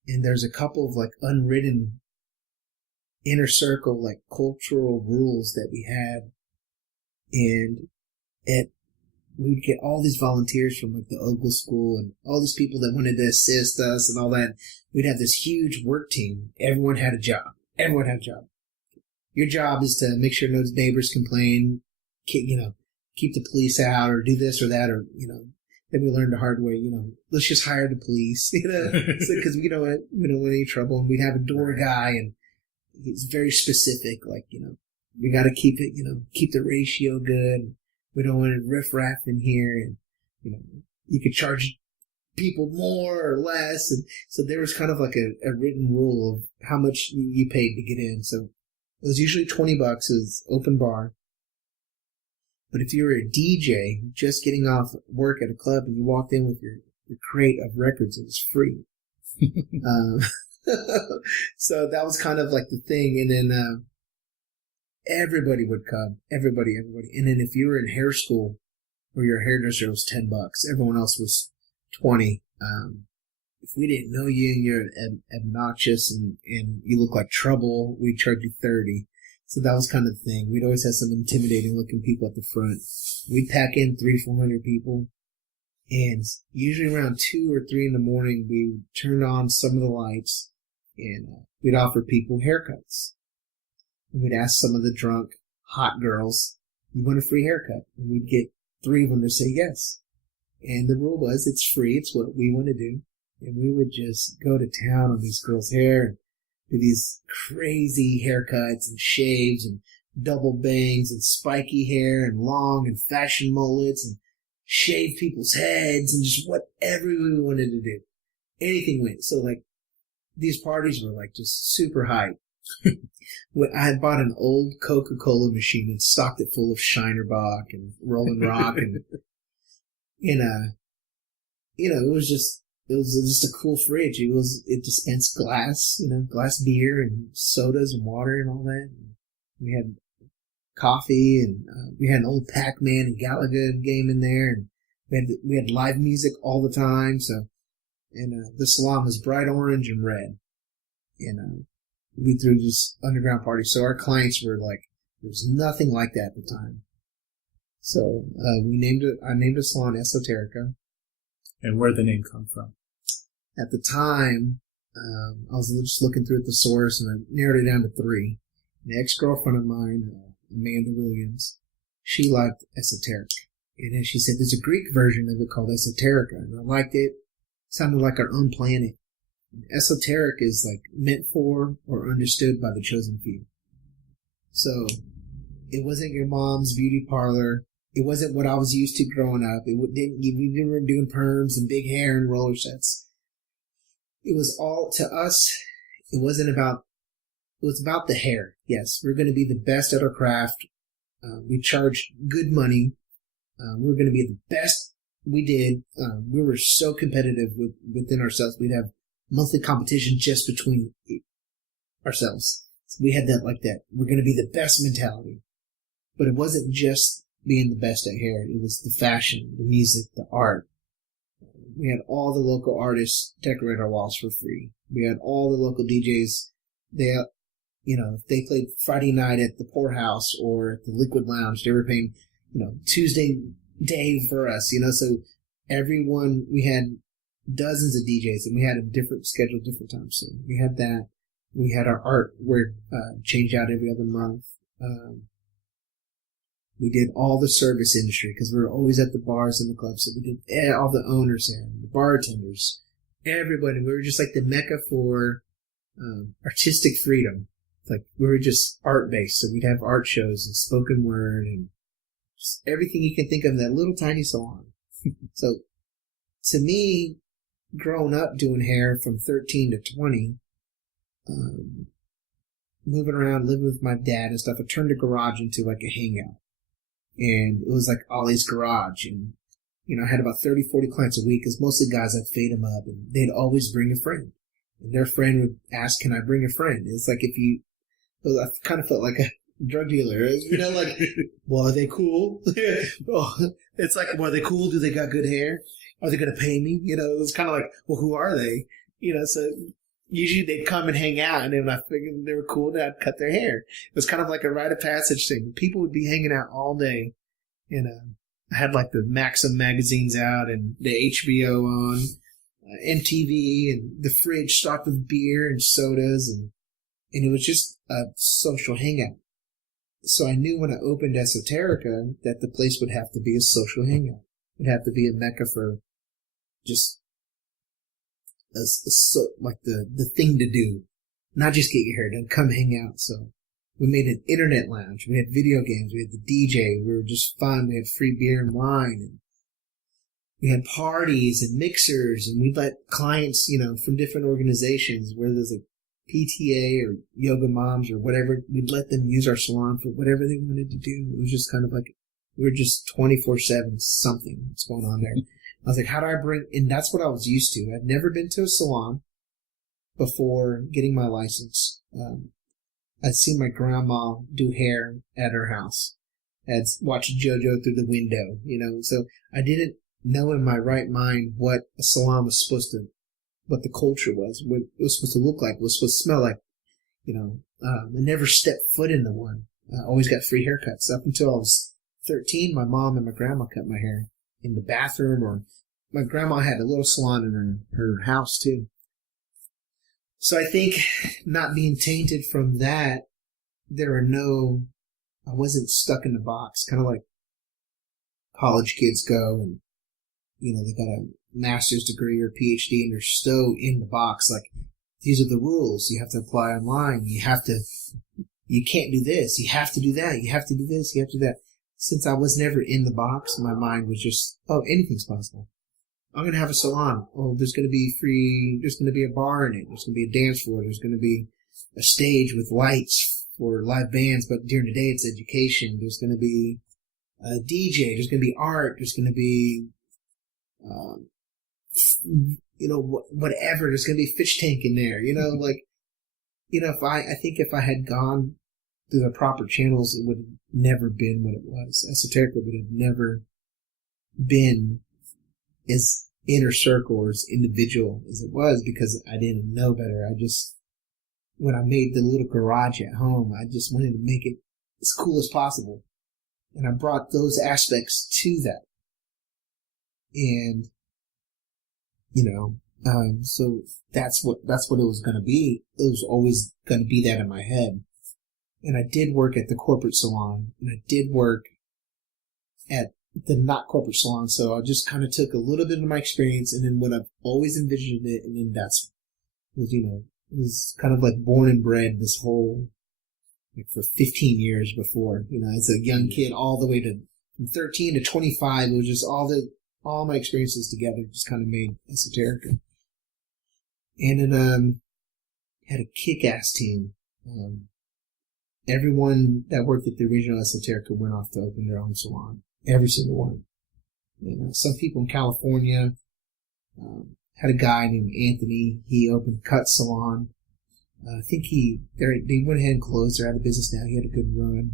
and there's a couple of like unwritten inner circle, like cultural rules that we had. And we'd get all these volunteers from like the Ogle School and all these people that wanted to assist us and all that. We'd have this huge work team. Everyone had a job. Your job is to make sure no neighbors complain, keep the police out, or do this or that, or, then we learned the hard way, let's just hire the police, because we don't want any trouble. And we'd have a door guy, and he's very specific, like, we got to keep it, keep the ratio good. We don't want to riff-raff in here, and, you could charge people more or less. And so there was kind of like a written rule of how much you paid to get in. So it was usually $20. It was open bar. But if you were a DJ just getting off work at a club and you walked in with your crate of records, it was free. So that was kind of like the thing. And then everybody would come. Everybody. And then if you were in hair school or your hairdresser was $10, everyone else was 20. If we didn't know you and you're obnoxious and you look like trouble, we'd charge you 30. So that was kind of the thing. We'd always have some intimidating looking people at the front. We'd pack in 300-400 people. And usually around 2 or 3 in the morning, we would turn on some of the lights and we'd offer people haircuts. And we'd ask some of the drunk, hot girls, you want a free haircut? And we'd get 3 of them to say yes. And the rule was, it's free. It's what we want to do. And we would just go to town on these girls' hair and do these crazy haircuts and shaves and double bangs and spiky hair and long and fashion mullets and shave people's heads and just whatever we wanted to do. Anything went. So like these parties were like just super hype. I had bought an old Coca-Cola machine and stocked it full of Shinerbach and Rolling Rock and it was just a cool fridge. It dispensed glass beer and sodas and water and all that. And we had coffee and we had an old Pac-Man and Galaga game in there, and we had live music all the time. So, the salon was bright orange and red, and we threw just underground parties. So our clients were like, there was nothing like that at the time. So I named a salon Esoterica. And where'd the name come from? At the time, I was just looking through the source, and I narrowed it down to 3. An ex-girlfriend of mine, Amanda Williams, she liked Esoteric. And then she said, there's a Greek version of it called Esoterica. And I liked it. It sounded like our own planet. And esoteric is like meant for or understood by the chosen few. So it wasn't your mom's beauty parlor. It wasn't what I was used to growing up. We weren't doing perms and big hair and roller sets. It was all, to us, it was about the hair. Yes, we're going to be the best at our craft. We charge good money. We're going to be the best we did. We were so competitive within ourselves. We'd have monthly competition just between ourselves. So we had that we're going to be the best mentality. But it wasn't just being the best at hair. It was the fashion, the music, the art. We had all the local artists decorate our walls for free. We had all the local DJs. If they played Friday night at the Poorhouse or at the Liquid Lounge, they were paying, Tuesday day for us, So everyone, we had dozens of DJs and we had a different schedule, different times. So we had that. We had our art where change out every other month. We did all the service industry because we were always at the bars and the clubs. So we did all the owners there, the bartenders, everybody. We were just like the mecca for artistic freedom. Like we were just art based. So we'd have art shows and spoken word and just everything you can think of in that little tiny salon. So to me, growing up doing hair from 13 to 20, moving around, living with my dad and stuff, I turned the garage into like a hangout. And it was like Ollie's Garage. And, I had about 30, 40 clients a week, because mostly guys, I'd fade them up, and they'd always bring a friend. And their friend would ask, can I bring a friend? It's like I kind of felt like a drug dealer, like, well, are they cool? It's like, well, are they cool? Do they got good hair? Are they going to pay me? It was kind of like, well, who are they? So usually they'd come and hang out, and then I figured they were cool, and I'd cut their hair. It was kind of like a rite of passage thing. People would be hanging out all day, and I had like the Maxim magazines out and the HBO on, MTV, and the fridge stocked with beer and sodas, and it was just a social hangout. So I knew when I opened Esoterica that the place would have to be a social hangout. It'd have to be a mecca for just like the thing to do, not just get your hair done, come hang out. So we made an internet lounge. We had video games. We had the DJ. We were just fun. We had free beer and wine. And we had parties and mixers. And we'd let clients, from different organizations, whether it was like PTA or yoga moms or whatever, we'd let them use our salon for whatever they wanted to do. It was just kind of like, we were just 24/7 something that's going on there. I was like, how do I and that's what I was used to. I'd never been to a salon before getting my license. I'd seen my grandma do hair at her house. I'd watched JoJo through the window, so I didn't know in my right mind what a salon was supposed to, what the culture was, what it was supposed to look like, what it was supposed to smell like. I never stepped foot into one. I always got free haircuts. Up until I was 13, my mom and my grandma cut my hair in the bathroom, or my grandma had a little salon in her house too. So I think not being tainted from that, I wasn't stuck in the box, kind of like college kids go and, they got a master's degree or PhD and they're so in the box. Like, these are the rules. You have to apply online. You can't do this. You have to do that. You have to do this. You have to do that. Since I was never in the box, my mind was just, anything's possible. I'm going to have a salon. There's going to be a bar in it. There's going to be a dance floor. There's going to be a stage with lights for live bands, but during the day it's education. There's going to be a DJ. There's going to be art. There's going to be, whatever. There's going to be a fish tank in there, I think if I had gone through the proper channels, it would have never been what it was. Esoterica would have never been as inner circle or as individual as it was, because I didn't know better. When I made the little garage at home, I just wanted to make it as cool as possible. And I brought those aspects to that. And, so that's what it was going to be. It was always going to be that in my head. And I did work at the corporate salon, and I did work at the not corporate salon. So I just kind of took a little bit of my experience, and then what I've always envisioned it, and then it was kind of like born and bred this whole, for 15 years before, as a young kid, all the way to from 13 to 25, it was just all my experiences together just kind of made Esoterica. And then, had a kick-ass team. Everyone that worked at the original Esoterica went off to open their own salon. Every single one. Some people in California, had a guy named Anthony. He opened a cut salon. I think they went ahead and closed. They're out of business now. He had a good run.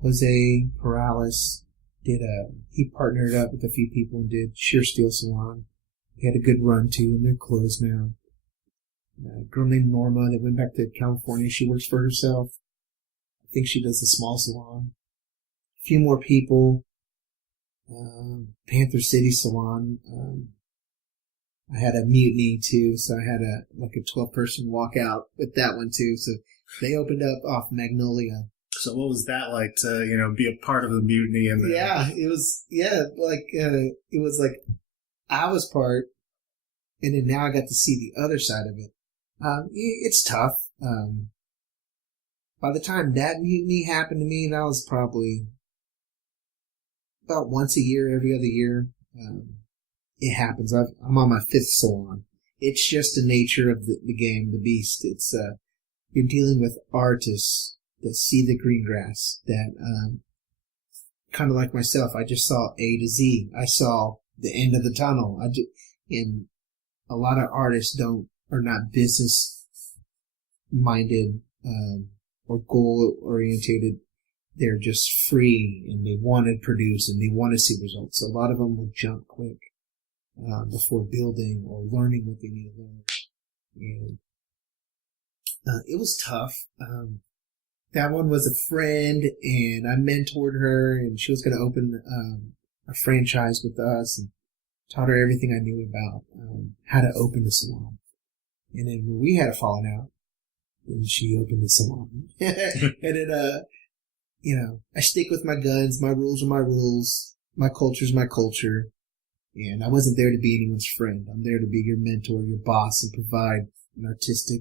Jose Perales he partnered up with a few people and did Sheer Steel Salon. He had a good run too, and they're closed now. A girl named Norma that went back to California. She works for herself. I think she does the small salon. A few more people. Panther City Salon. I had a mutiny too, so I had a 12-person walkout with that one too. So they opened up off Magnolia. So what was that like to, be a part of the mutiny? It was like I was part, and then now I got to see the other side of it. It's tough. By the time that mutiny happened to me, that was probably about once a year, every other year. it happens. I'm on my 5th salon. It's just the nature of the game, the beast. It's you're dealing with artists that see the green grass, that kind of like myself. I just saw A to Z. I saw the end of the tunnel. And a lot of artists are not business minded or goal orientated. They're just free and they want to produce and they want to see results. So a lot of them will jump quick before building or learning what they need to learn. And it was tough. That one was a friend, and I mentored her, and she was going to open a franchise with us, and taught her everything I knew about how to open the salon. And then when we had a falling out, and she opened the salon. And then, I stick with my guns. My rules are my rules. My culture is my culture. And I wasn't there to be anyone's friend. I'm there to be your mentor, your boss, and provide an artistic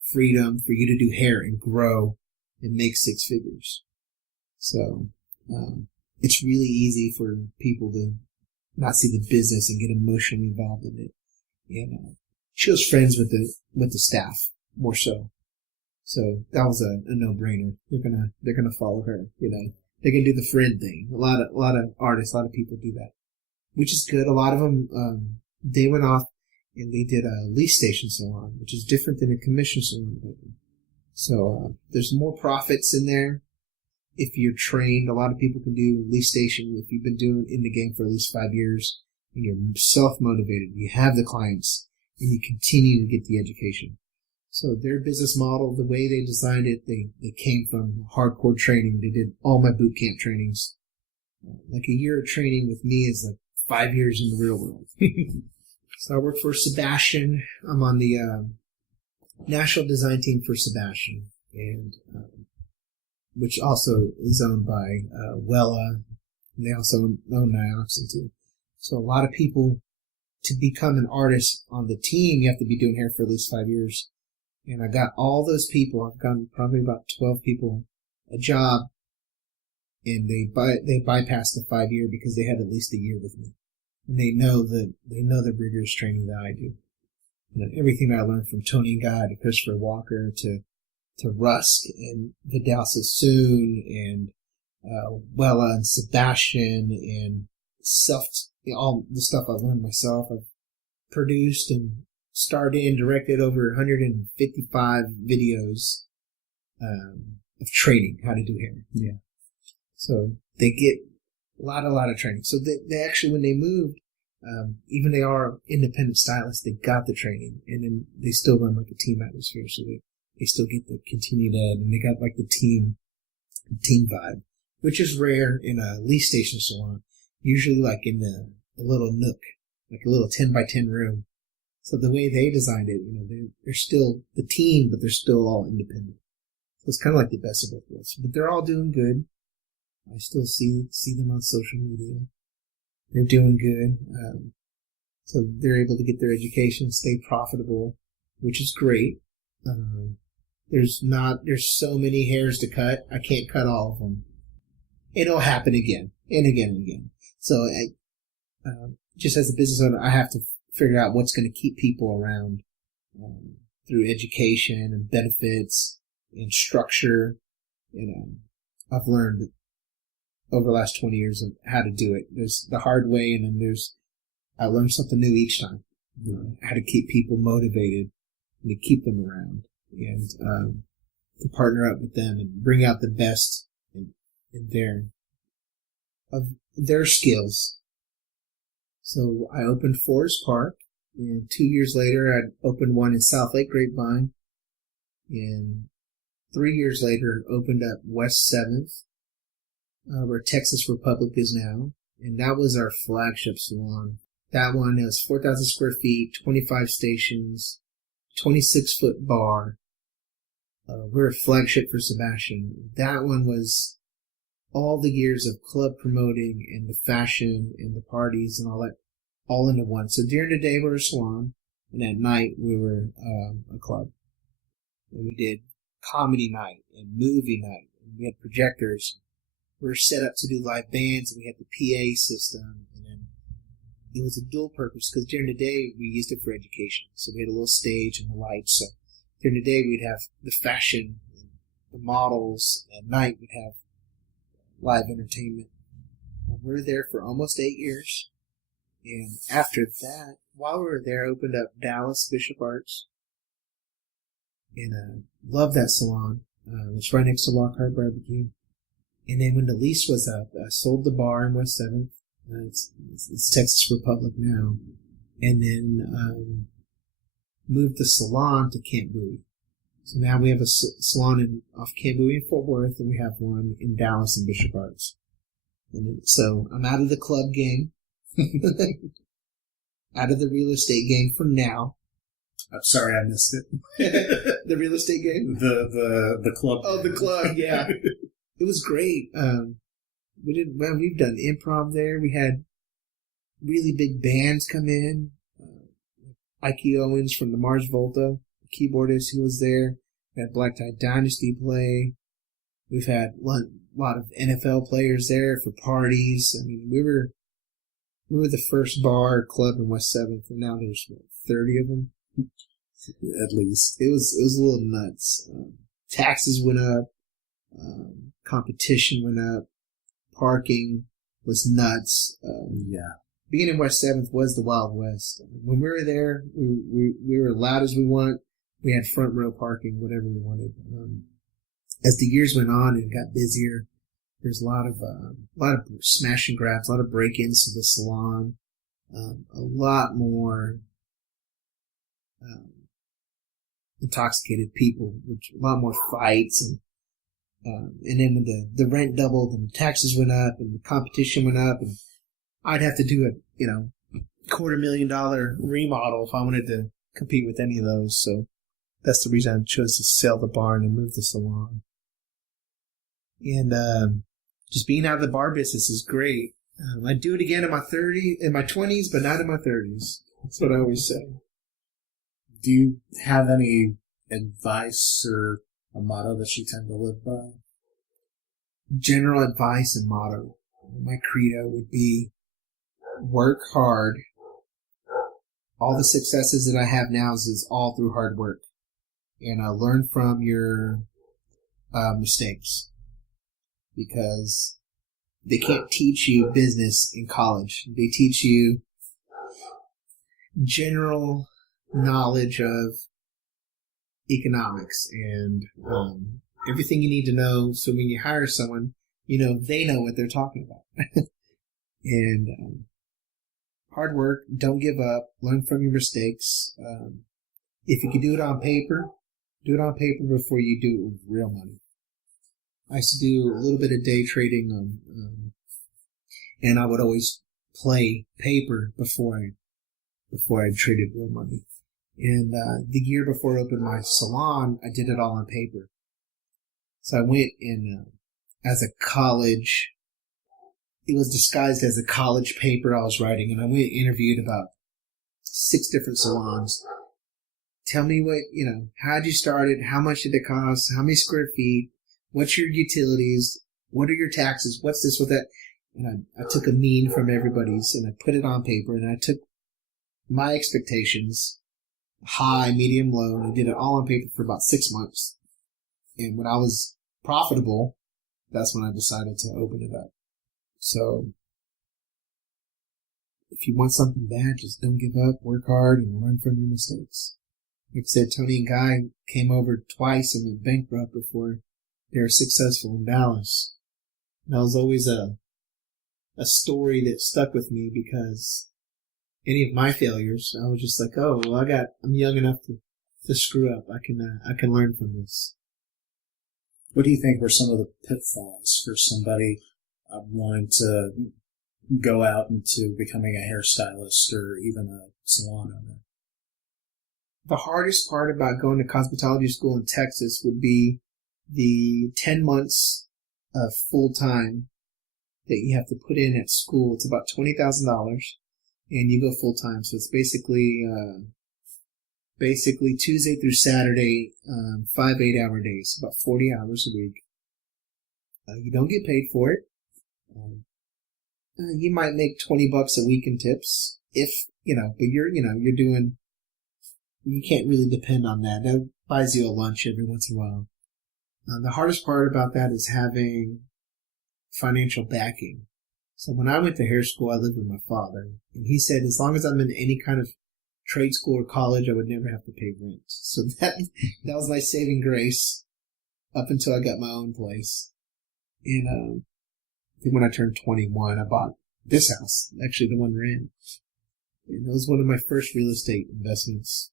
freedom for you to do hair and grow and make 6 figures. So it's really easy for people to not see the business and get emotionally involved in it. And she was friends with the staff more so. So that was a no-brainer. They're gonna follow her. They can do the friend thing. A lot of artists, a lot of people do that, which is good. A lot of them they went off and they did a lease station salon, which is different than a commission salon. So there's more profits in there if you're trained. A lot of people can do lease station if you've been doing in the game for at least 5 years and you're self-motivated. You have the clients and you continue to get the education. So their business model, the way they designed it, they came from hardcore training. They did all my boot camp trainings. Like a year of training with me is like 5 years in the real world. So I work for Sebastian. I'm on the national design team for Sebastian, and which also is owned by Wella, and they also own Nioxin too. So a lot of people, to become an artist on the team, you have to be doing hair for at least 5 years. And I got all those people. I've gotten probably about 12 people a job, and they bypassed the 5 year because they had at least a year with me, and they know the rigorous training that I do. Everything I learned from Tony and Guy to Christopher Walker to Rusk and Vidal Sassoon and Wella and Sebastian and all the stuff I've learned myself. I've produced and starred in, directed over 155 videos of training how to do hair. Yeah. So they get a lot of training. So they actually, when they moved, even they are independent stylists, they got the training, and then they still run like a team atmosphere, so they still get the continued ed, and they got like the team vibe, which is rare in a lease station salon. Usually like in the little nook, like a little 10 by 10 room. So the way they designed it, they're still the team, but they're still all independent. So it's kind of like the best of both worlds. But they're all doing good. I still see them on social media. They're doing good. So they're able to get their education, stay profitable, which is great. There's so many hairs to cut. I can't cut all of them. It'll happen again and again and again. So just as a business owner, I have to figure out what's going to keep people around through education and benefits and structure. I've learned over the last 20 years of how to do it. There's the hard way, and then I learn something new each time. How to keep people motivated and to keep them around, and to partner up with them and bring out the best in their skills. So I opened Forest Park, and 2 years later I opened one in South Lake Grapevine, and 3 years later opened up West 7th, where Texas Republic is now, and that was our flagship salon. That one has 4,000 square feet, 25 stations, 26-foot bar. We're a flagship for Sebastian. That one was all the years of club promoting and the fashion and the parties and all that, all into one. So during the day we were a salon, and at night we were a club. And we did comedy night and movie night, and we had projectors. We were set up to do live bands, and we had the PA system, and then it was a dual purpose because during the day we used it for education. So we had a little stage and the lights. So during the day we'd have the fashion, and the models. At night we'd have live entertainment. And we were there for almost 8 years. And after that, while we were there, I opened up Dallas Bishop Arts. And loved that salon. It's right next to Lockhart Barbecue. And then when the lease was up, I sold the bar in West 7th. It's Texas Republic now. And then moved the salon to Camp Bowie. So now we have a salon off Camp Bowie in Fort Worth, and we have one in Dallas and Bishop Arts. And then, so I'm out of the club game. Out of the real estate game for now. I'm sorry I missed it. The real estate game? The club. Oh, the club, yeah. It was great. We've done improv there. We had really big bands come in. Ike Owens from the Mars Volta, the keyboardist, he was there. We had Black Tie Dynasty play. We've had a lot of NFL players there for parties. I mean, we were the first bar or club in West 7th, and now there's 30 of them. At least. It was a little nuts. Taxes went up. Competition went up. Parking was nuts. Being in West 7th was the Wild West. When we were there, we were loud as we want. We had front row parking, whatever we wanted. As the years went on and it got busier, there's a lot of smash and grabs, a lot of break-ins to the salon, a lot more intoxicated people, a lot more fights, and then when the rent doubled and the taxes went up and the competition went up, and I'd have to do a $250,000 remodel if I wanted to compete with any of those. So that's the reason I chose to sell the bar and move the salon. And just being out of the bar business is great. I'd do it again in my 20s, but not in my 30s. That's what I always say. Do you have any advice or a motto that you tend to live by? General advice and motto. My credo would be work hard. All the successes that I have now is all through hard work. And learn from your mistakes. Because they can't teach you business in college. They teach you general knowledge of economics and everything you need to know, so when you hire someone, they know what they're talking about. And hard work, don't give up, learn from your mistakes. If you can do it on paper, do it on paper before you do it with real money. I used to do a little bit of day trading, and I would always play paper before I traded real money. And the year before I opened my salon, I did it all on paper. So I went in as a college. It was disguised as a college paper I was writing, and I went and interviewed about 6 different salons. Tell me how'd you start it? How much did it cost? How many square feet? What's your utilities? What are your taxes? What's this, what that? And I took a mean from everybody's, and I put it on paper, and I took my expectations, high, medium, low, and I did it all on paper for about 6 months. And when I was profitable, that's when I decided to open it up. So if you want something bad, just don't give up, work hard, and learn from your mistakes. Like I said, Tony and Guy came over twice and went bankrupt before they were successful in Dallas. And that was always a story that stuck with me, because any of my failures, I was just like, oh, well, I'm young enough to screw up. I can learn from this. What do you think were some of the pitfalls for somebody wanting to go out into becoming a hairstylist or even a salon owner? The hardest part about going to cosmetology school in Texas would be the 10 months of full-time that you have to put in at school. It's about $20,000, and you go full-time. So it's basically Tuesday through Saturday, 5 8-hour days, about 40 hours a week. You don't get paid for it. You might make $20 a week in tips, If, but you're doing, you can't really depend on that. That buys you a lunch every once in a while. The hardest part about that is having financial backing. So when I went to hair school, I lived with my father, and he said as long as I'm in any kind of trade school or college, I would never have to pay rent. So that was my saving grace up until I got my own place. And I think when I turned 21, I bought this house, actually the one we're in. And it was one of my first real estate investments.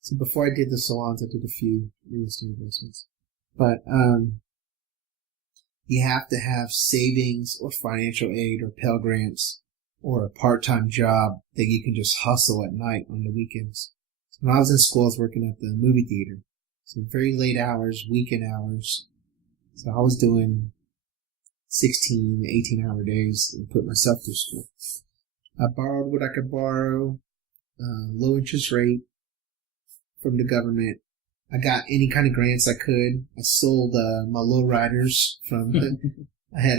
So before I did the salons, I did a few real estate investments. But you have to have savings or financial aid or Pell Grants or a part-time job that you can just hustle at night on the weekends. So when I was in school, I was working at the movie theater. So very late hours, weekend hours. So I was doing 16, 18-hour days and put myself through school. I borrowed what I could borrow, low interest rate from the government. I got any kind of grants I could. I sold my lowriders from. I had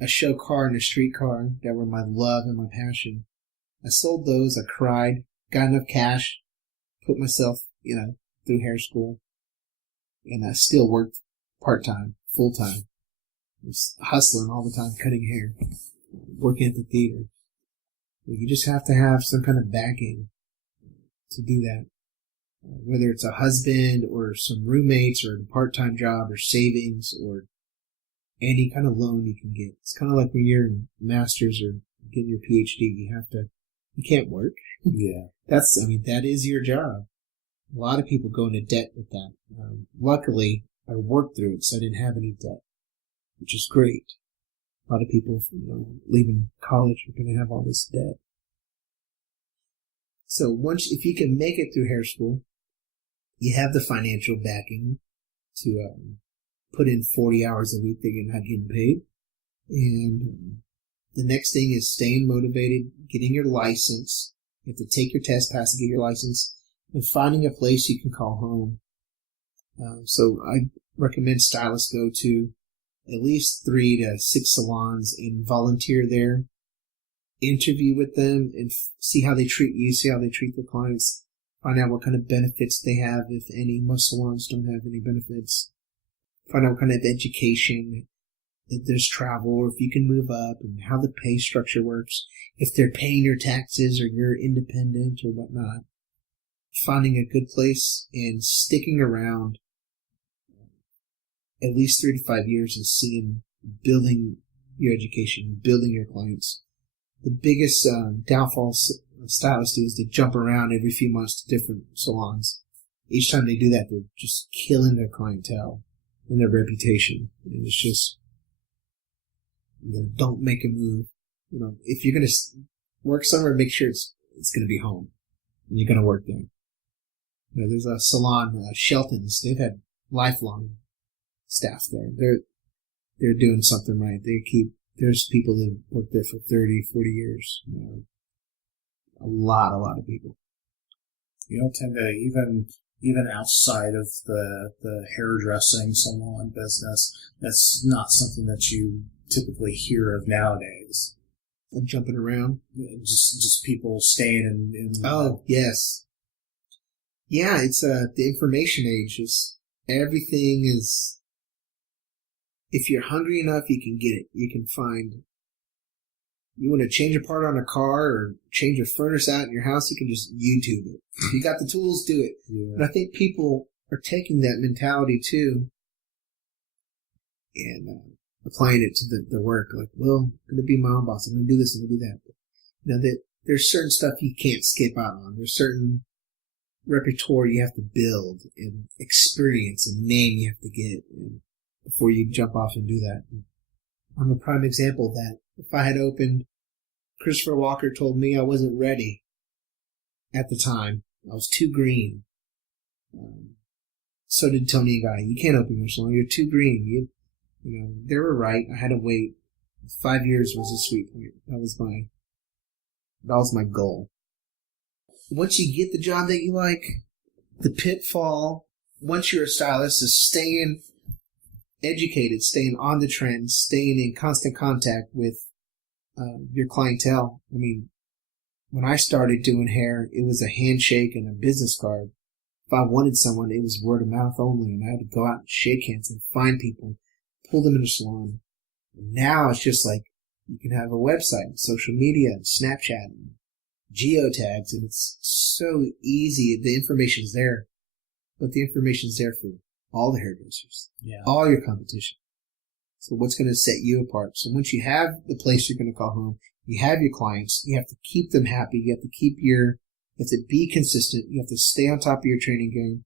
a show car and a street car that were my love and my passion. I sold those. I cried. Got enough cash. Put myself, through hair school, and I still worked part time, full time. Was hustling all the time, cutting hair, working at the theater. You just have to have some kind of backing to do that. Whether it's a husband or some roommates or a part-time job or savings or any kind of loan you can get. It's kind of like when you're in master's or getting your PhD, you can't work. Yeah. That is your job. A lot of people go into debt with that. Luckily, I worked through it, so I didn't have any debt, which is great. A lot of people, leaving college are going to have all this debt. So if you can make it through hair school, you have the financial backing to put in 40 hours a week that you're not getting paid. And the next thing is staying motivated, getting your license. You have to take your test, pass to get your license, and finding a place you can call home. So I recommend stylists go to at least 3 to 6 salons and volunteer there. Interview with them and see how they treat you, see how they treat their clients. Find out what kind of benefits they have, if any. Most salons don't have any benefits. Find out what kind of education, if there's travel, or if you can move up, and how the pay structure works, if they're paying your taxes or you're independent or whatnot. Finding a good place and sticking around at least 3 to 5 years and building your education, building your clients. The biggest downfall stylists do is they jump around every few months to different salons. Each time they do that, they're just killing their clientele and their reputation. And it's just, don't make a move. If you're going to work somewhere, make sure it's going to be home and you're going to work there. There's a salon, Shelton's. They've had lifelong staff there. They're doing something right. There's people that work there for 30, 40 years. A lot of people. You don't tend to, even outside of the hairdressing salon business, that's not something that you typically hear of nowadays. And jumping around? Just people staying in Oh, yes. Yeah, it's the information age. Everything is, if you're hungry enough, you can get it. You can find, you want to change a part on a car or change your furnace out in your house, you can just YouTube it. If you got the tools, do it. Yeah. And I think people are taking that mentality too and applying it to the work. Like, well, I'm going to be my own boss. I'm going to do this, I'm going to do that. There's certain stuff you can't skip out on. There's certain repertoire you have to build and experience and name you have to get before you jump off and do that. I'm a prime example of that. If I had opened, Christopher Walker told me I wasn't ready at the time. I was too green. So did Tony and Guy. You can't open your salon. You're too green. They were right. I had to wait. 5 years was a sweet point. That was my goal. Once you get the job that you like, the pitfall, once you're a stylist, is staying educated, staying on the trends, staying in constant contact with your clientele. when I started doing hair, it was a handshake and a business card. If I wanted someone, it was word of mouth only, and I had to go out and shake hands and find people, pull them in a salon. And now it's just like you can have a website, social media, and Snapchat, and geotags, and it's so easy. The information's there, but the information's there for all the hairdressers, all your competition. So what's going to set you apart? So once you have the place you're going to call home, you have your clients, you have to keep them happy, you have to be consistent, you have to stay on top of your training game,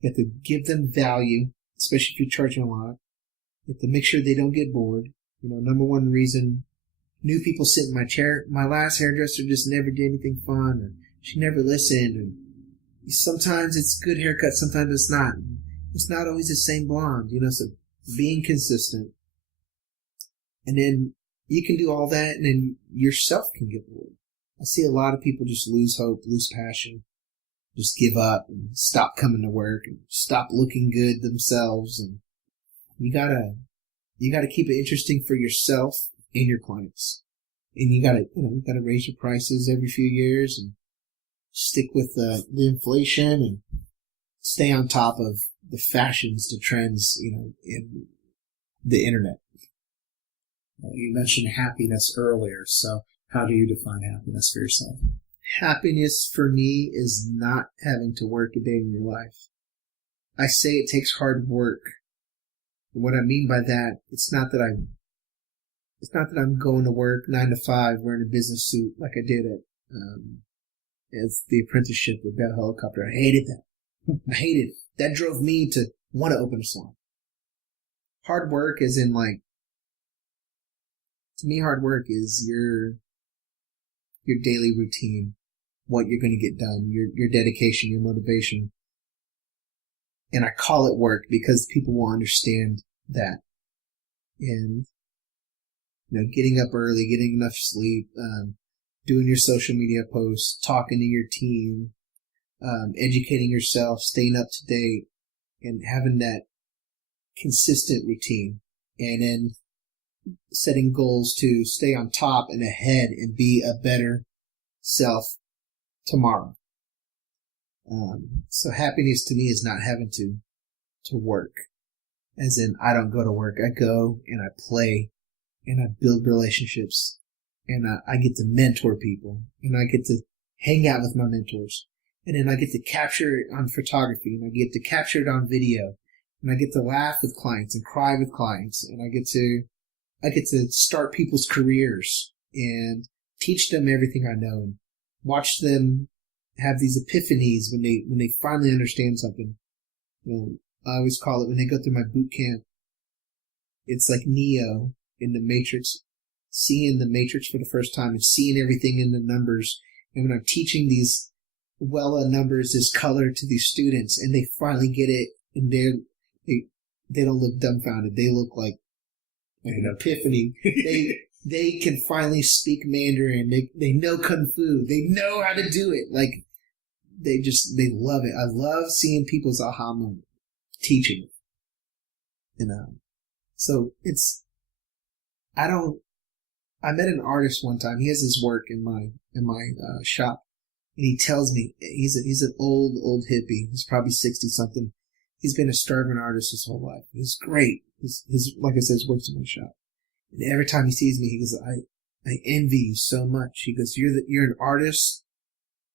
you have to give them value, especially if you're charging a lot. You have to make sure they don't get bored. Number one reason new people sit in my chair, my last hairdresser just never did anything fun, or she never listened, and sometimes it's good haircut, sometimes it's not. It's not always the same blonde, so being consistent. And then you can do all that, and then yourself can get bored. I see a lot of people just lose hope, lose passion, just give up and stop coming to work and stop looking good themselves. And you gotta keep it interesting for yourself and your clients. And you gotta raise your prices every few years and stick with the inflation and stay on top of the fashions, the trends, in the internet. Well, you mentioned happiness earlier, so how do you define happiness for yourself? Happiness for me is not having to work a day in your life. I say it takes hard work. And what I mean by that, it's not that I'm going to work 9 to 5 wearing a business suit like I did as the apprenticeship with Bell Helicopter. I hated that. I hated it. That drove me to want to open a salon. Hard work is in to me, hard work is your daily routine, what you're going to get done, your dedication, your motivation. And I call it work because people will understand that. And, getting up early, getting enough sleep, doing your social media posts, talking to your team, educating yourself, staying up to date, and having that consistent routine. And then setting goals to stay on top and ahead and be a better self tomorrow. So happiness to me is not having to work. As in, I don't go to work. I go and I play and I build relationships and I get to mentor people and I get to hang out with my mentors. And then I get to capture it on photography and I get to capture it on video and I get to laugh with clients and cry with clients and I get to start people's careers and teach them everything I know and watch them have these epiphanies when they finally understand something. I always call it when they go through my boot camp, it's like Neo in the Matrix, seeing the Matrix for the first time and seeing everything in the numbers. And when I'm teaching these Wella numbers, this color to these students, and they finally get it, and they don't look dumbfounded. They look like an epiphany. They can finally speak Mandarin. They know Kung Fu. They know how to do it. They love it. I love seeing people's aha moment, teaching it. So I met an artist one time. He has his work in my shop, and he tells me he's an old hippie. He's probably 60 something. He's been a starving artist his whole life. He's great. His like I said, his work's in my shop. And every time he sees me, he goes, I envy you so much. He goes, you're an artist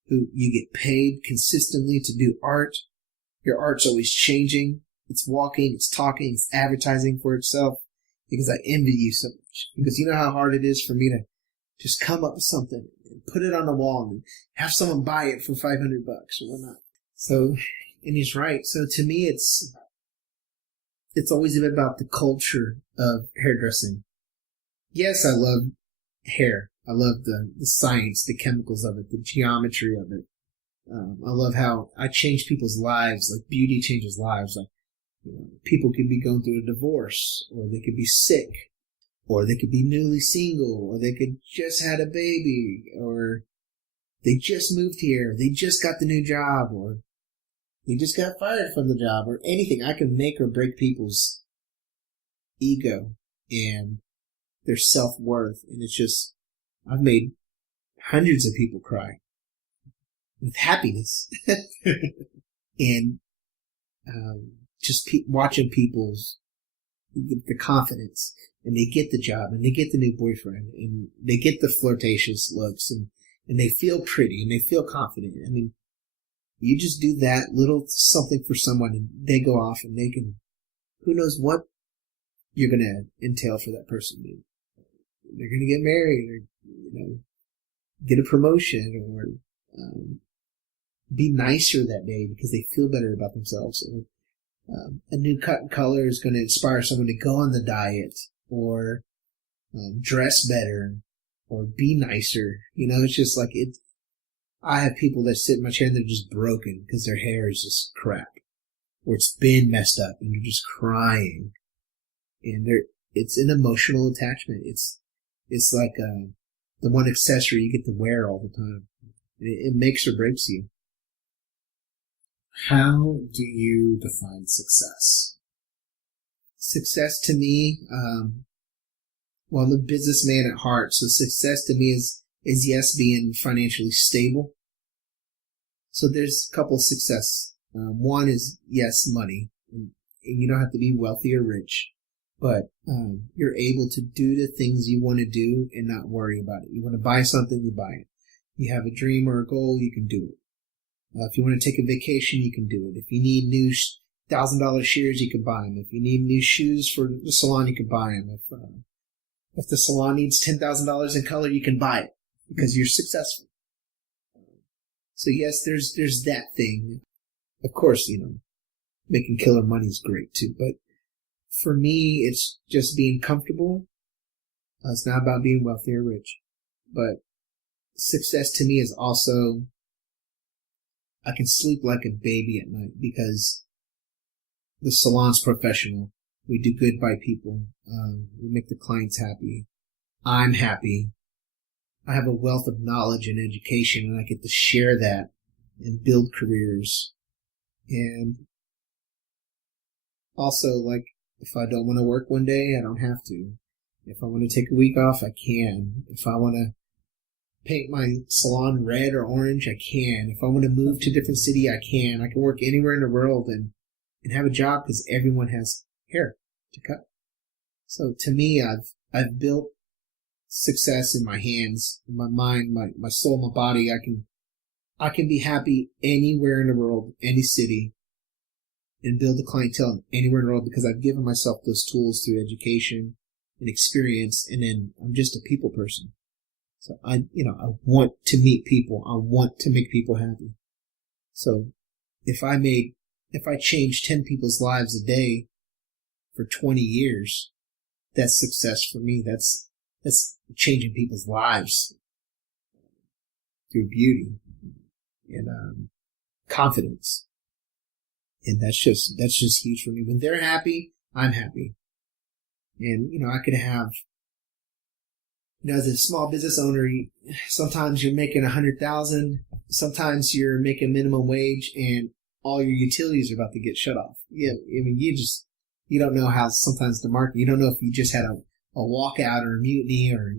who you get paid consistently to do art. Your art's always changing. It's walking, it's talking, it's advertising for itself. Because I envy you so much. Because you know how hard it is for me to just come up with something and put it on the wall and have someone buy it for $500 or whatnot. So, and he's right. So to me, it's always about the culture of hairdressing. Yes, I love hair. I love the science, the chemicals of it, the geometry of it. I love how I change people's lives, like beauty changes lives. Like, people could be going through a divorce, or they could be sick, or they could be newly single, or they could just had a baby, or they just moved here, they just got the new job, or they just got fired from the job, or anything. I can make or break people's ego and their self-worth. And it's just, I've made hundreds of people cry with happiness. And just watching people's the confidence, and they get the job, and they get the new boyfriend, and they get the flirtatious looks, and they feel pretty, and they feel confident. I mean, you just do that little something for someone, and they go off, and they can, who knows what you're going to entail for that person. They're going to get married, or get a promotion, or be nicer that day because they feel better about themselves. Or a new cut and color is going to inspire someone to go on the diet, or dress better, or be nicer. It's just like it. I have people that sit in my chair and they're just broken because their hair is just crap, or it's been messed up, and they're just crying. And it's an emotional attachment. It's like the one accessory you get to wear all the time. It makes or breaks you. How do you define success? Success to me, well, I'm a businessman at heart, so success to me is yes, being financially stable. So there's a couple of success. One is, yes, money. And you don't have to be wealthy or rich, but you're able to do the things you want to do and not worry about it. You want to buy something, you buy it. You have a dream or a goal, you can do it. If you want to take a vacation, you can do it. If you need new $1,000 shears, you can buy them. If you need new shoes for the salon, you can buy them. If the salon needs $10,000 in color, you can buy it because you're successful. So yes, there's that thing. Of course, making killer money is great too. But for me, it's just being comfortable. It's not about being wealthy or rich. But success to me is also, I can sleep like a baby at night because the salon's professional. We do good by people. We make the clients happy. I'm happy. I have a wealth of knowledge and education, and I get to share that and build careers. And also, like, if I don't want to work one day, I don't have to. If I want to take a week off, I can. If I want to paint my salon red or orange, I can. If I want to move to a different city, I can. I can work anywhere in the world and have a job because everyone has hair to cut. So to me, I've built success in my hands, in my mind, my soul, my body. I can be happy anywhere in the world, any city, and build a clientele anywhere in the world because I've given myself those tools through education and experience, and then I'm just a people person. So I want to meet people. I want to make people happy. So if I change 10 people's lives a day for 20 years, that's success for me. That's changing people's lives through beauty and confidence. And that's just huge for me. When they're happy, I'm happy. And, I could have, as a small business owner, sometimes you're making $100,000. Sometimes you're making minimum wage and all your utilities are about to get shut off. Yeah. I mean, you don't know how sometimes the market, you don't know if you just had a walkout or a mutiny or,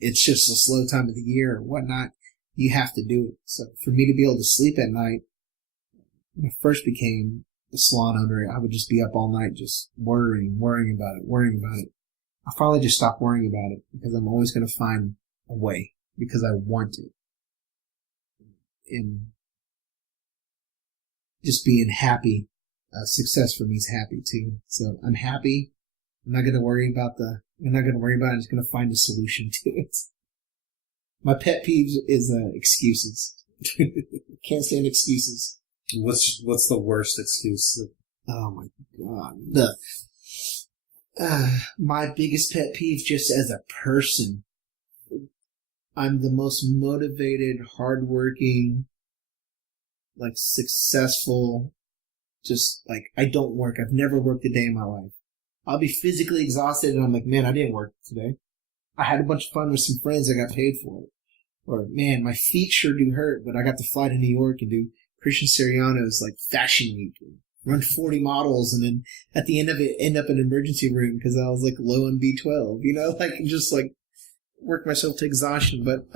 it's just a slow time of the year or whatnot. You have to do it. So for me to be able to sleep at night, when I first became a salon owner, I would just be up all night just worrying about it. I finally just stopped worrying about it because I'm always going to find a way because I want it. And just being happy, success for me is happy too. So I'm happy. I'm not going to worry about it. I'm just going to find a solution to it. My pet peeve is excuses. Can't stand excuses. What's the worst excuse? Oh my God. My biggest pet peeve just as a person, I'm the most motivated, hardworking, like successful, just like I don't work. I've never worked a day in my life. I'll be physically exhausted and I'm like, man, I didn't work today. I had a bunch of fun with some friends. I got paid for it. Or man, my feet sure do hurt, but I got to fly to New York and do Christian Siriano's like fashion week. Run 40 models and then at the end of it end up in an emergency room because I was like low on B12, like just like work myself to exhaustion, but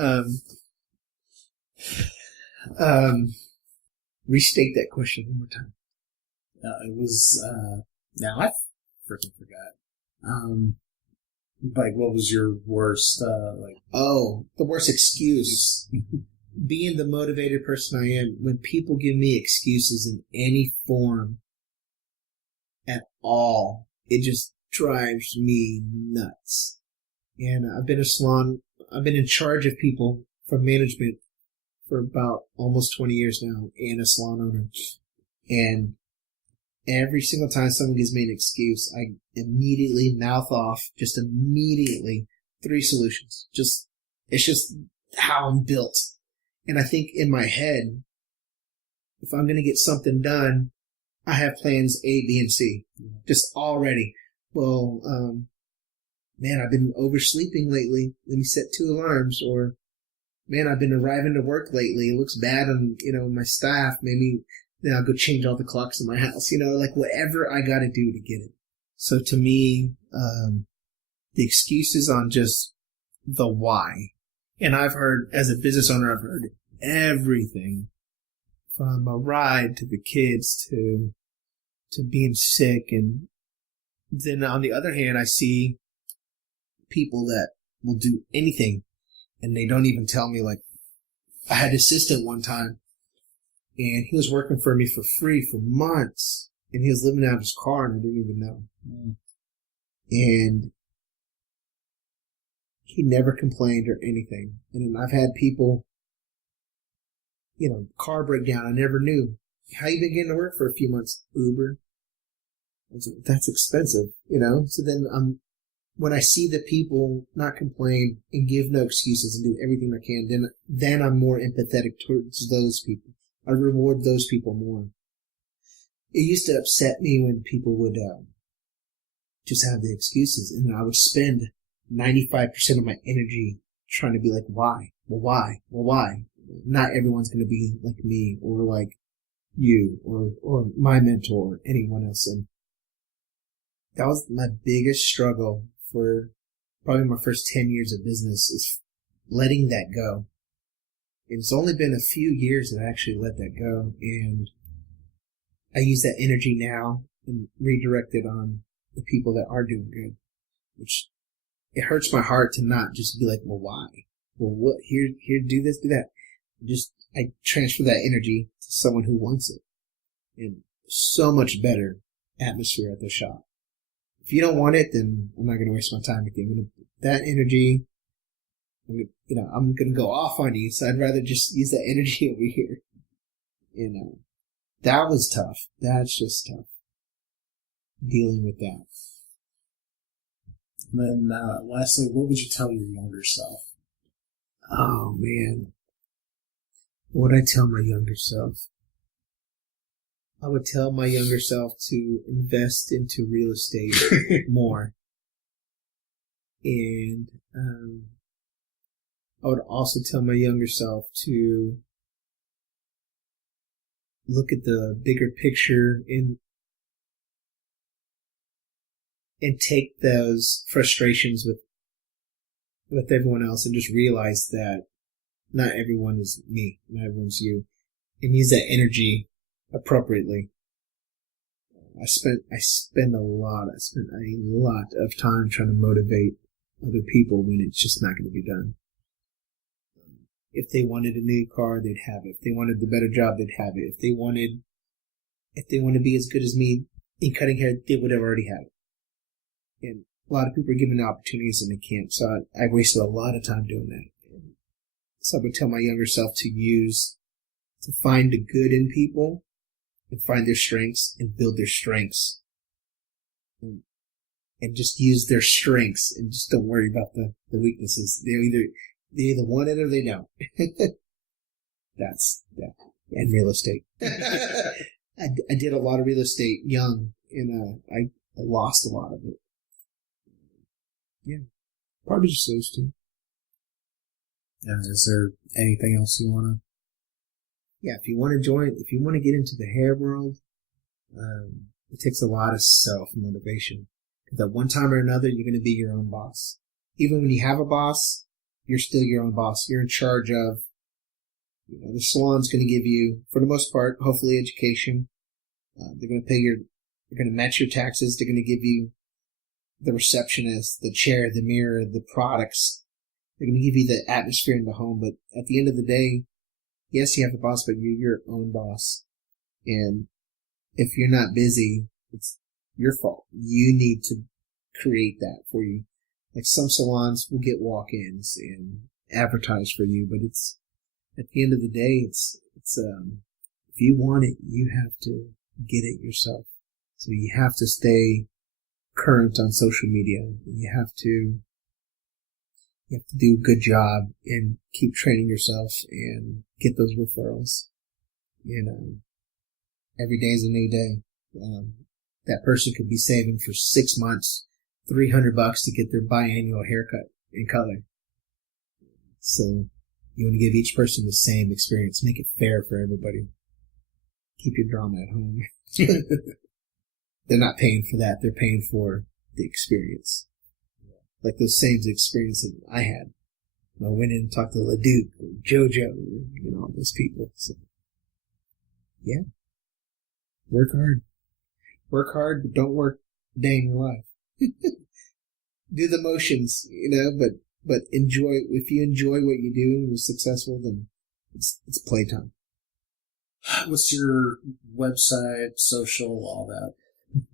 restate that question one more time. It was, now I freaking forgot. Like, what was your worst, the worst excuse. Being the motivated person I am, when people give me excuses in any form at all, it just drives me nuts. And I've been in charge of people from management for about almost 20 years now, and a salon owner. And every single time someone gives me an excuse, I immediately mouth off, just immediately, 3 solutions. It's just how I'm built. And I think in my head, if I'm going to get something done, I have plans A, B, and C. Just already. Well, man, I've been oversleeping lately. Let me set 2 alarms. Or, man, I've been arriving to work lately. It looks bad on, my staff. Maybe then I'll go change all the clocks in my house. Like whatever I got to do to get it. So to me, the excuses on just the why. And I've heard, as a business owner, I've heard everything from a ride to the kids to being sick. And then on the other hand, I see people that will do anything and they don't even tell me. Like, I had an assistant one time and he was working for me for free for months and he was living out of his car and I didn't even know. And he never complained or anything. And then I've had people, car breakdown. I never knew. How you been getting to work for a few months? Uber. I was like, that's expensive, So then when I see the people not complain and give no excuses and do everything I can, then I'm more empathetic towards those people. I reward those people more. It used to upset me when people would just have the excuses, and I would spend 95% of my energy trying to be like, why? Well, why? Well, why? Not everyone's going to be like me or like you or my mentor or anyone else. And that was my biggest struggle for probably my first 10 years of business, is letting that go. And it's only been a few years that I actually let that go. And I use that energy now and redirect it on the people that are doing good, which it hurts my heart to not just be like, well, why? Well, what? Here, do this, do that. I transfer that energy to someone who wants it. And so much better atmosphere at the shop. If you don't want it, then I'm not going to waste my time with you. That energy, I'm going to go off on you. So I'd rather just use that energy over here. That was tough. That's just tough. Dealing with that. And then, lastly, what would you tell your younger self? Oh, man. What would I tell my younger self? I would tell my younger self to invest into real estate more. And I would also tell my younger self to look at the bigger picture and take those frustrations with everyone else and just realize that not everyone is me, not everyone's you, and use that energy appropriately. I spend a lot of time trying to motivate other people when it's just not going to be done. If they wanted a new car, they'd have it. If they wanted the better job, they'd have it. If they want to be as good as me in cutting hair, they would have already had it. And a lot of people are given opportunities and they can't. So I wasted a lot of time doing that. So I would tell my younger self to find the good in people and find their strengths and build their strengths. And just use their strengths and just don't worry about the weaknesses. They either want it or they don't. That's that. And real estate. I did a lot of real estate young, and I lost a lot of it. Yeah, probably just those two. Is there anything else you want to? Yeah, if you want to get into the hair world, it takes a lot of self-motivation. Because at one time or another, you're going to be your own boss. Even when you have a boss, you're still your own boss. You're in charge of, the salon's going to give you, for the most part, hopefully education. They're going to they're going to match your taxes. They're going to give you the receptionist, the chair, the mirror, the products. They're going to give you the atmosphere in the home. But at the end of the day, yes, you have the boss, but you're your own boss. And if you're not busy, it's your fault. You need to create that for you. Like some salons will get walk-ins and advertise for you, but it's at the end of the day, it's if you want it, you have to get it yourself. So you have to stay current on social media. You have to do a good job and keep training yourself and get those referrals. Every day is a new day. That person could be saving for 6 months, $300 to get their biannual haircut in color. So you want to give each person the same experience. Make it fair for everybody. Keep your drama at home. They're not paying for that. They're paying for the experience. Like those same experiences I had. I went in and talked to LeDuc or JoJo or, all those people. So, yeah. Work hard. Work hard, but don't work a day in your life. Do the motions, but enjoy. If you enjoy what you do and you're successful, then it's playtime. What's your website, social, all that?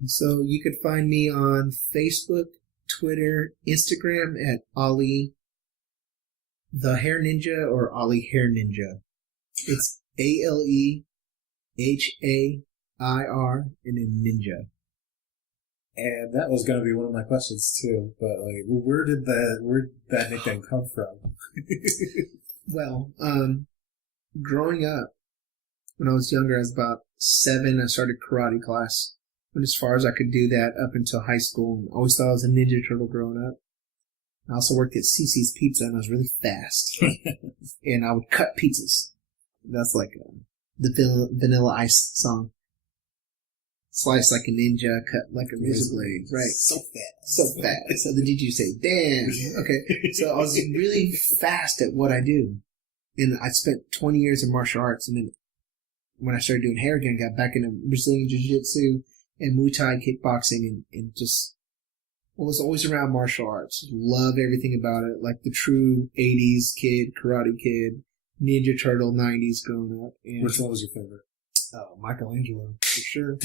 So you could find me on Facebook, Twitter, Instagram at Ali the Hair Ninja or Ali Hair Ninja. It's ALEHAIR and then Ninja. And that was going to be one of my questions too. But where did that nickname come from? Well, growing up, when I was younger, I was about 7. I started karate class. Went as far as I could do that up until high school. And always thought I was a Ninja Turtle growing up. I also worked at CC's Pizza, and I was really fast. And I would cut pizzas. That's like the Vanilla Ice song. Slice like a ninja, cut like a razor blade. Right. So fast. So fast. So the DJ say, damn. Okay. So I was really fast at what I do. And I spent 20 years in martial arts. And then when I started doing hair again, I got back into Brazilian Jiu-Jitsu and Muay Thai kickboxing and just was always around martial arts. Love everything about it. Like the true 80s kid, Karate Kid, Ninja Turtle 90s growing up. And which one was your favorite? Oh, Michelangelo, for sure.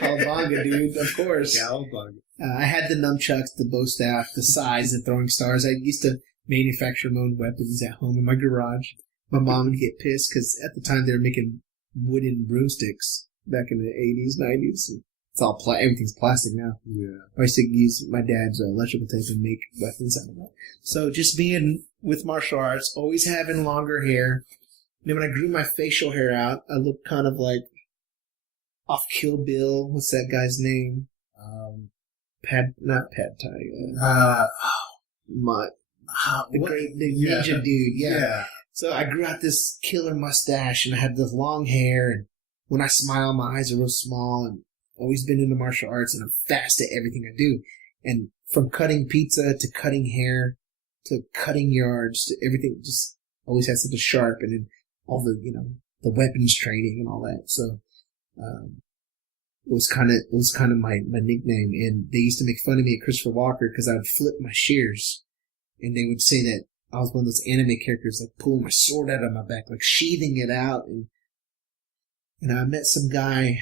Cowabunga, dude, of course. Cowabunga. I had the nunchucks, the bow staff, the sais, the throwing stars. I used to manufacture my own weapons at home in my garage. My mom would get pissed because at the time they were making wooden broomsticks back in the 80s, 90s. It's all everything's plastic now. Yeah. I used to use my dad's electrical tape and make weapons out of that. So just being with martial arts, always having longer hair. Then when I grew my facial hair out, I looked kind of like off Kill Bill. What's that guy's name? Not Pad Thai. The ninja dude. Yeah. So I grew out this killer mustache and I had this long hair. And when I smile, my eyes are real small. And always been into martial arts and I'm fast at everything I do. And from cutting pizza to cutting hair to cutting yards to everything, just always had such a sharp and then all the, the weapons training and all that. So, it was kind of my nickname. And they used to make fun of me at Christopher Walker because I would flip my shears and they would say that I was one of those anime characters, like pulling my sword out of my back, like sheathing it out. And I met some guy,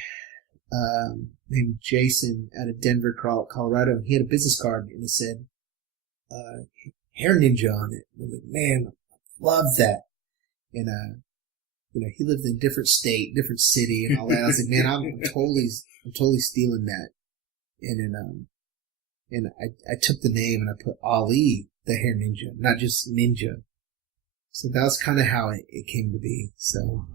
named Jason out of Denver, Colorado. He had a business card and it said, Hair Ninja on it. I was like, man, I love that. And, he lived in a different state, different city and all that. I was like, man, I'm totally stealing that. And I took the name and I put Ali, the Hair Ninja, not just Ninja. So that was kind of how it came to be. So,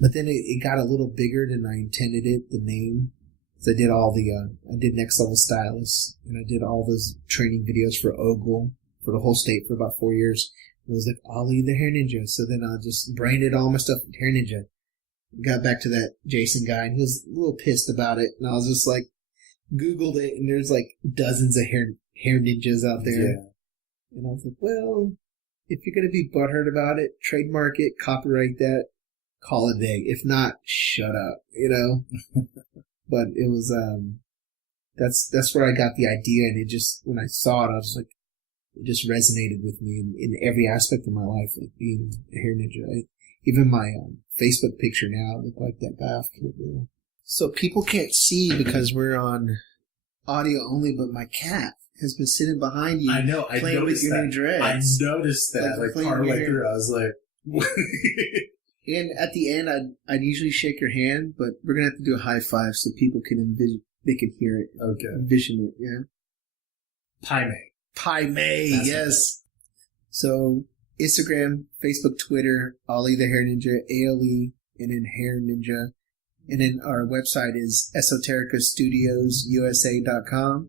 but then it got a little bigger than I intended it, the name. So I did I did Next Level Stylist and I did all those training videos for Ogle for the whole state for about 4 years. It was like Ali the Hair Ninja. So then I just branded all my stuff Hair Ninja. Got back to that Jason guy and he was a little pissed about it. And I was just like, Googled it and there's like dozens of hair ninjas out there. And I was like, well, if you're going to be butthurt about it, trademark it, copyright that, call it a day. If not, shut up, But it was, that's where I got the idea. And it just, when I saw it, I was like, it just resonated with me in every aspect of my life, like being a hair ninja. Even my Facebook picture now, I look like that guy off Kill Bill. So people can't see because we're on audio only, but my cat has been sitting behind you. I know. I playing with noticed your that. new dreads. I noticed that. Like part of the way through, I was like. And at the end, I'd usually shake your hand, but we're gonna have to do a high five so people can envision. They can hear it. Okay. Envision it. Yeah. Pai Mei. That's yes. So Instagram, Facebook, Twitter, Ali the Hair Ninja, ALE, and then Hair Ninja. And then our website is Esoterica Studios USA.com.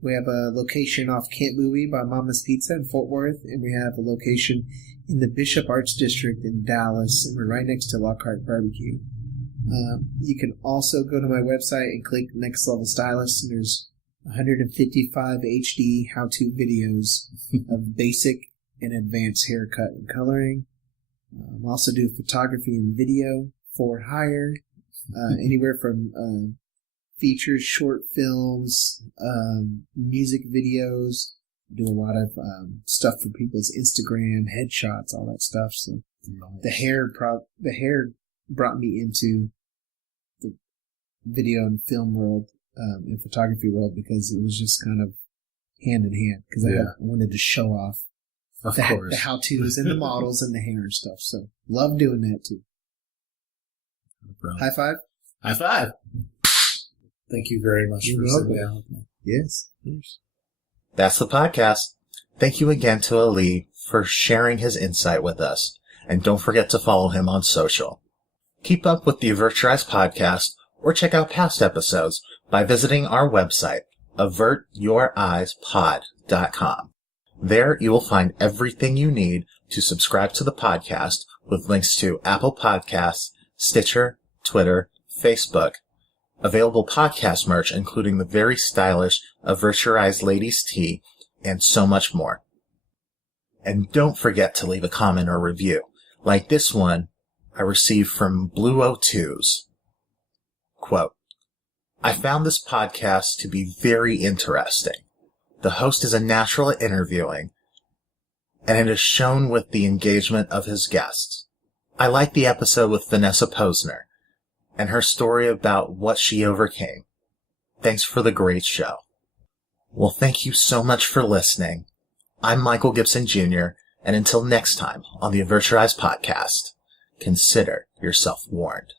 We have a location off Kent Bowie by Mama's Pizza in Fort Worth, and we have a location in the Bishop Arts District in Dallas, and we're right next to Lockhart Barbecue. You can also go to my website and click Next Level Stylist, and there's 155 HD how-to videos of basic and advanced haircut and coloring. Also do photography and video for hire, anywhere from features, short films, music videos. Do a lot of stuff for people's Instagram, headshots, all that stuff. So nice. The hair brought me into the video and film world and photography world because it was just kind of hand in hand because I wanted to show off the how-tos and the models and the hair and stuff. So love doing that too. No high five. High five. Thank you very much for sitting down with me. Yes, of course. That's the podcast. Thank you again to Ali for sharing his insight with us. And don't forget to follow him on social. Keep up with the Avert Your Eyes podcast or check out past episodes by visiting our website, avertyoureyeспod.com. There you will find everything you need to subscribe to the podcast with links to Apple Podcasts, Stitcher, Twitter, Facebook, available podcast merch, including the very stylish Avert Your Eyes Ladies Tee, and so much more. And don't forget to leave a comment or review, like this one I received from Blue02's. Quote, I found this podcast to be very interesting. The host is a natural at interviewing, and it is shown with the engagement of his guests. I like the episode with Vanessa Posner and her story about what she overcame. Thanks for the great show. Well, thank you so much for listening. I'm Michael Gibson Jr., and until next time on the Avert Your Eyes podcast, consider yourself warned.